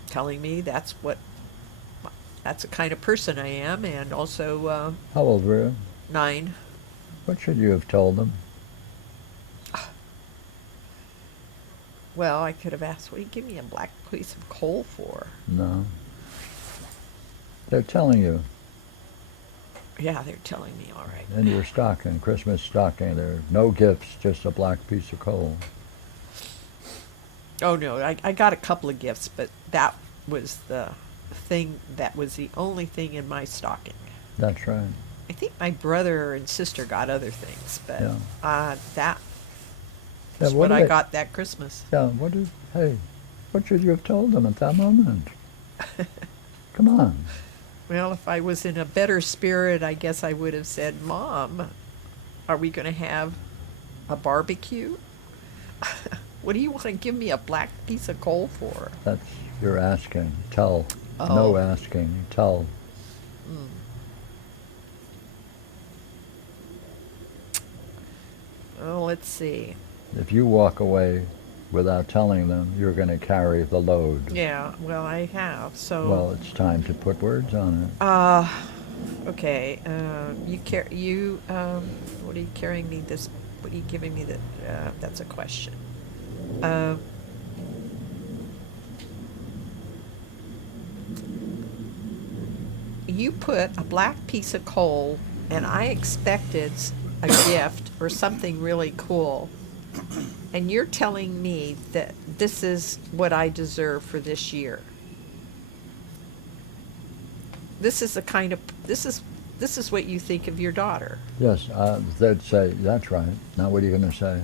telling me that's the kind of person I am, and also How old were you? 9. What should you have told them? Well, I could have asked, what do you give me a black piece of coal for? No. They're telling you Yeah, they're telling me, all right. in your stocking, Christmas stocking, there are no gifts, just a black piece of coal. Oh, no, I got a couple of gifts, but that was the thing, that was the only thing in my stocking. That's right. I think my brother and sister got other things, but Yeah. that Yeah, is what do I they- got that Christmas. Yeah, hey, what should you have told them at that moment? Come on. Well, if I was in a better spirit, I guess I would have said, Mom, are we going to have a barbecue? What do you want to give me a black piece of coal for? That's, you're asking. Tell. Oh. No asking. Tell. Oh, let's see. If you walk away without telling them, you're going to carry the load. Yeah, well, I have, so. Well, it's time to put words on it. Okay, what are you carrying me this, what are you giving me that, that's a question. You put a black piece of coal, and I expected a gift or something really cool, and you're telling me that this is what I deserve for this year. This is this is what you think of your daughter. Yes, they'd say, that's right. Now what are you going to say?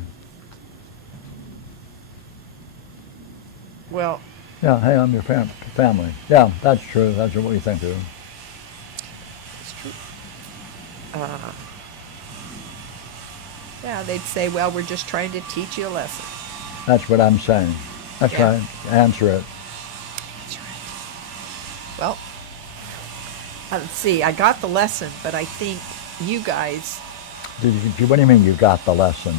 Well, Yeah, hey, I'm your family. Yeah, that's true. That's what we think of. it's true. Yeah, they'd say, well, we're just trying to teach you a lesson. That's what I'm saying. That's Yeah. right. Answer it. Well, let's see. I got the lesson, but I think you guys. What do you mean you got the lesson?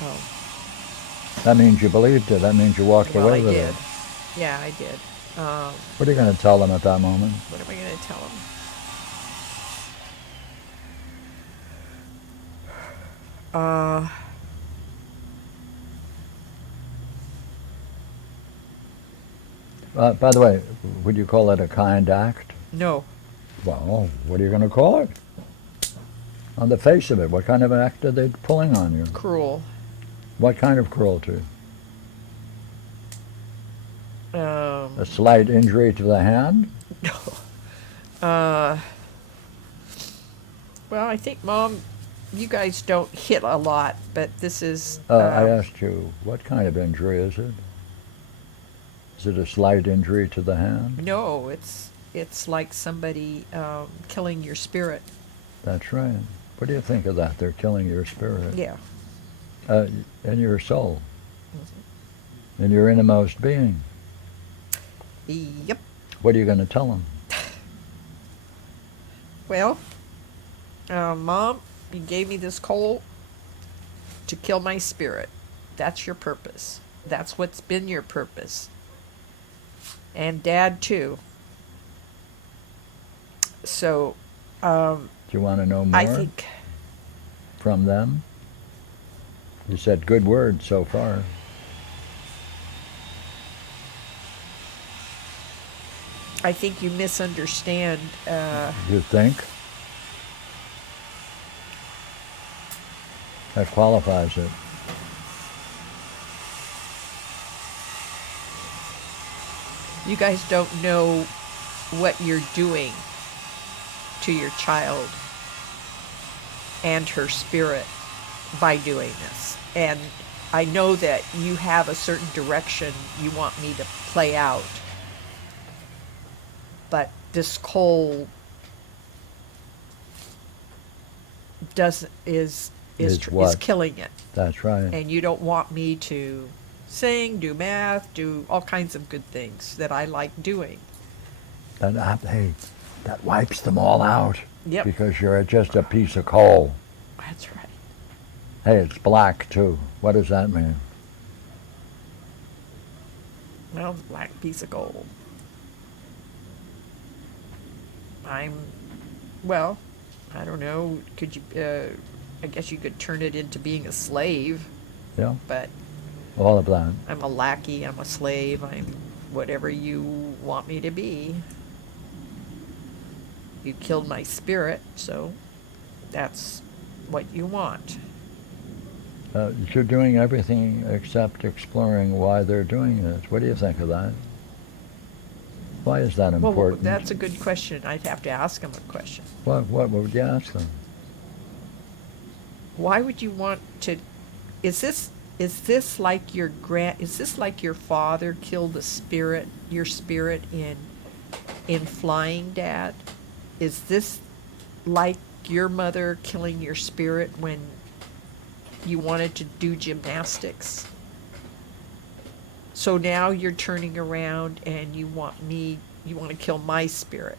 Oh, That means you believed it. That means you walked well, away I with did. it. Yeah, I did. What are you going to tell them at that moment? What am I going to tell them? By the way, would you call it a kind act? No. Well, what are you going to call it? On the face of it, what kind of act are they pulling on you? Cruel. What kind of cruelty? Um, A slight injury to the hand? well, I think, Mom, you guys don't hit a lot, but this is. I asked you, what kind of injury is it? Is it a slight injury to the hand? No, it's like somebody killing your spirit. That's right. What do you think of that? They're killing your spirit. Yeah. And your soul. And your innermost being. Yep. What are you going to tell them? Well, Mom, you gave me this coal to kill my spirit. That's your purpose. That's what's been your purpose. And Dad, too. So, Do you want to know more I think. from them? You said good words so far. I think you misunderstand. You think? That qualifies it. You guys don't know what you're doing to your child and her spirit by doing this. And I know that you have a certain direction you want me to play out. But this coal is what? killing it. That's right. And you don't want me to sing, do math, do all kinds of good things that I like doing. Hey, that wipes them all out. Yep. Because you're just a piece of coal. That's right. Hey, it's black too. What does that mean? Well, it's a black piece of gold. Well, I don't know. Could you, I guess you could turn it into being a slave, Yeah, but all of that. I'm a lackey, I'm a slave, I'm whatever you want me to be. You killed my spirit, so that's what you want. You're doing everything except exploring why they're doing this. What do you think of that? Why is that Well, important? that's a good question. I'd have to ask him a question. What would you ask them? Why would you want to? Is this like your father killed your spirit in flying, Dad? Is this like your mother killing your spirit when you wanted to do gymnastics? So now you're turning around and you want to kill my spirit,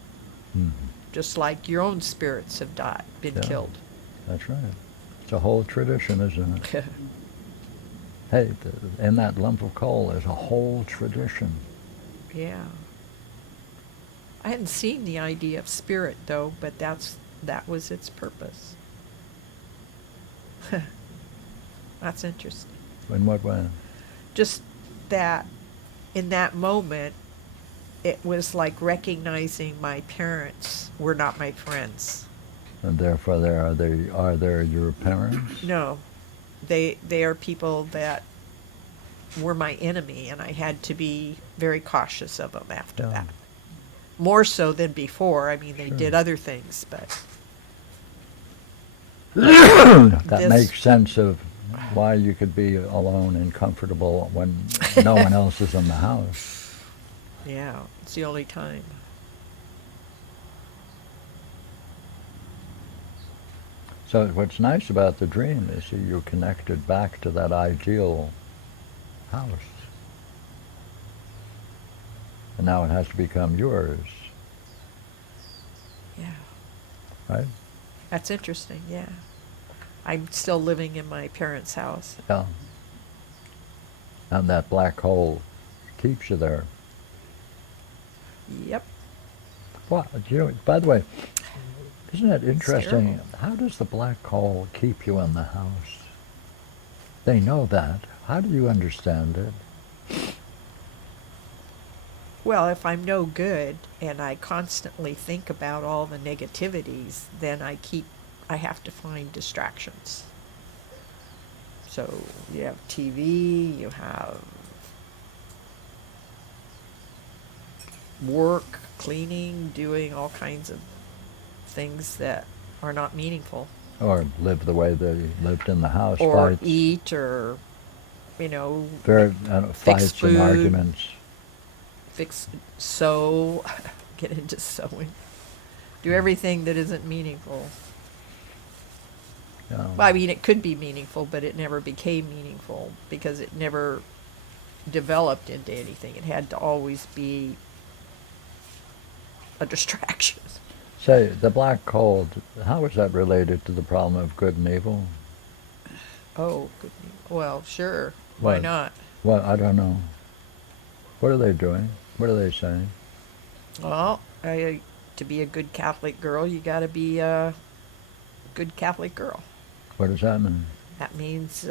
just like your own spirits have been Yeah. killed. That's right. It's a whole tradition, isn't it? Hey, in that lump of coal is a whole tradition. Yeah. I hadn't seen the idea of spirit though, but that was its purpose. That's interesting. In what way? Just that in that moment, it was like recognizing my parents were not my friends. And therefore, are they your parents? No, they are people that were my enemy, and I had to be very cautious of them after Yeah. that. More so than before. I mean, they Sure. did other things, but That This- makes sense of why you could be alone and comfortable when no one else is in the house. yeah, it's the only time. So what's nice about the dream is that you're connected back to that ideal house. and now it has to become yours, Yeah. right? That's interesting, yeah. I'm still living in my parents' house. Yeah. And that black hole keeps you there. Yep. Well, you know, by the way, isn't it interesting? terrible. How does the black hole keep you in the house? They know that. How do you understand it? Well, if I'm no good and I constantly think about all the negativities, then I have to find distractions. So you have TV, you have work, cleaning, doing all kinds of things that are not meaningful. Or live the way they lived in the house, Or fights, eat, or, you know, fights and food. arguments. sew, get into sewing, do everything that isn't meaningful. You know. Well, I mean, it could be meaningful, but it never became meaningful because it never developed into anything. It had to always be a distraction. Say, the black hole, how is that related to the problem of good and evil? Oh, good. Well, sure. Why What? not? Well, I don't know. What are they doing? What are they saying? Well, to be a good Catholic girl, you got to be a good Catholic girl. What does that mean? That means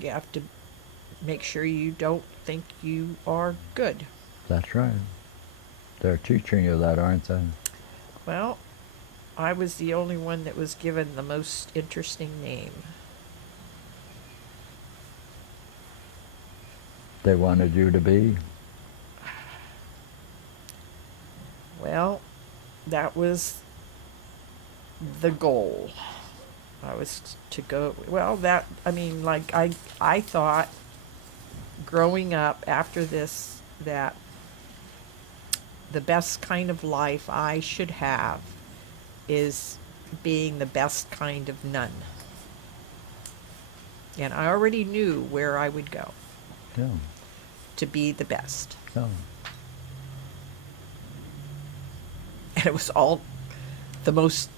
you have to make sure you don't think you are good. That's right. They're teaching you that, aren't they? Well, I was the only one that was given the most interesting name. They wanted you to be. Well, that was the goal. I was to go, well, I thought growing up after this that the best kind of life I should have is being the best kind of nun. And I already knew where I would go Yeah, to be the best. yeah. And it was all the most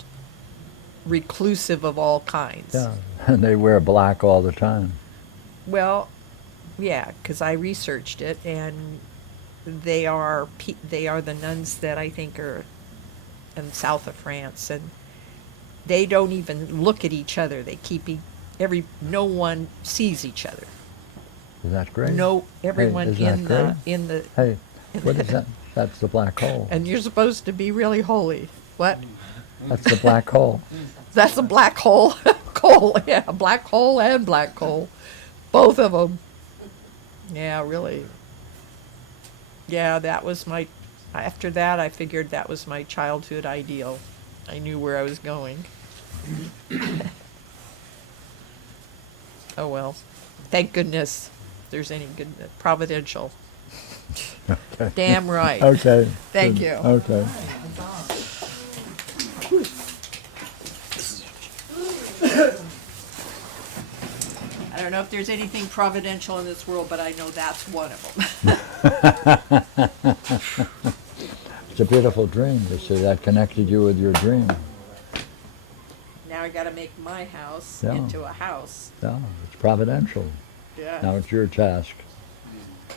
reclusive of all kinds. Yeah, and they wear black all the time. Well, yeah, because I researched it, and they are the nuns that I think are in south of France, and they don't even look at each other. They keep no one sees each other. Is that great? No, everyone Hey, isn't that great? in the Hey, what is that? That's the black hole. and you're supposed to be really holy. What? That's the black hole. That's a black hole. Coal, yeah, black hole and black coal. Both of them. Yeah, really. Yeah, that was after that I figured that was my childhood ideal. I knew where I was going. Oh well. Thank goodness there's any good, providential. Okay. Damn right. Okay. Thank Good. you. Okay. I don't know if there's anything providential in this world, but I know that's one of them. It's a beautiful dream. You see, that connected you with your dream. Now I gotta make my house Yeah. into a house. Yeah, it's providential. Yeah. Now it's your task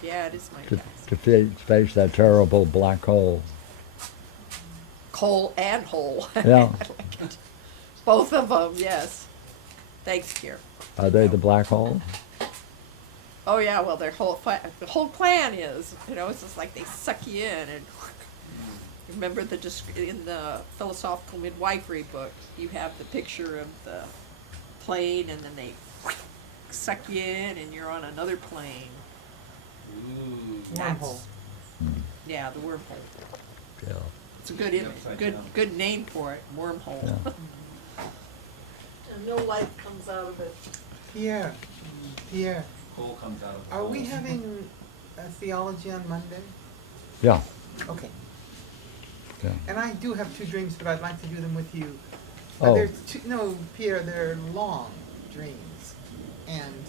Yeah, it is my to, task. to face that terrible black hole. Coal and hole. Yeah. Both of them, yes. Thanks, Kier. Are they the black hole? Oh yeah, well the whole plan is, it's just like they suck you in and remember in the philosophical midwifery book, you have the picture of the plane and then they suck you in and you're on another plane. Ooh. Wormhole. Yeah, the wormhole. Yeah. It's a good image, good name for it, wormhole. Yeah. And no light comes out of it. Pierre, Coal comes out of are we having a theology on Monday? Yeah. Okay. Yeah. And I do have two dreams, but I'd like to do them with you. Oh. No, Pierre, they're long dreams. And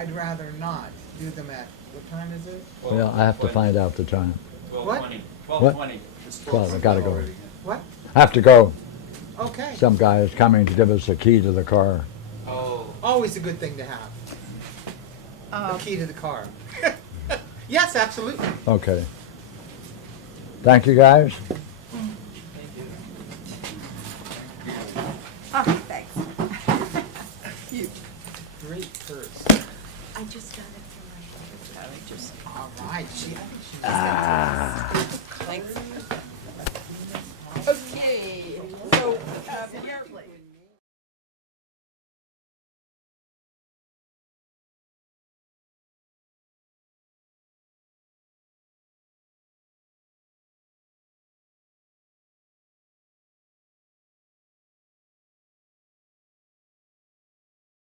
I'd rather not do them at, what time is it? Well, I have to find out the time. What? 12:20. 12, I gotta go. What? I have to go. Okay. Some guy is coming to give us a key to the car. Oh, Always a good thing to have. The key to the car. Yes, absolutely. Okay. Thank you, guys. Oh, thanks. You. Great purse. I just got it from my All right, she, I think she Thanks. Okay, so, here,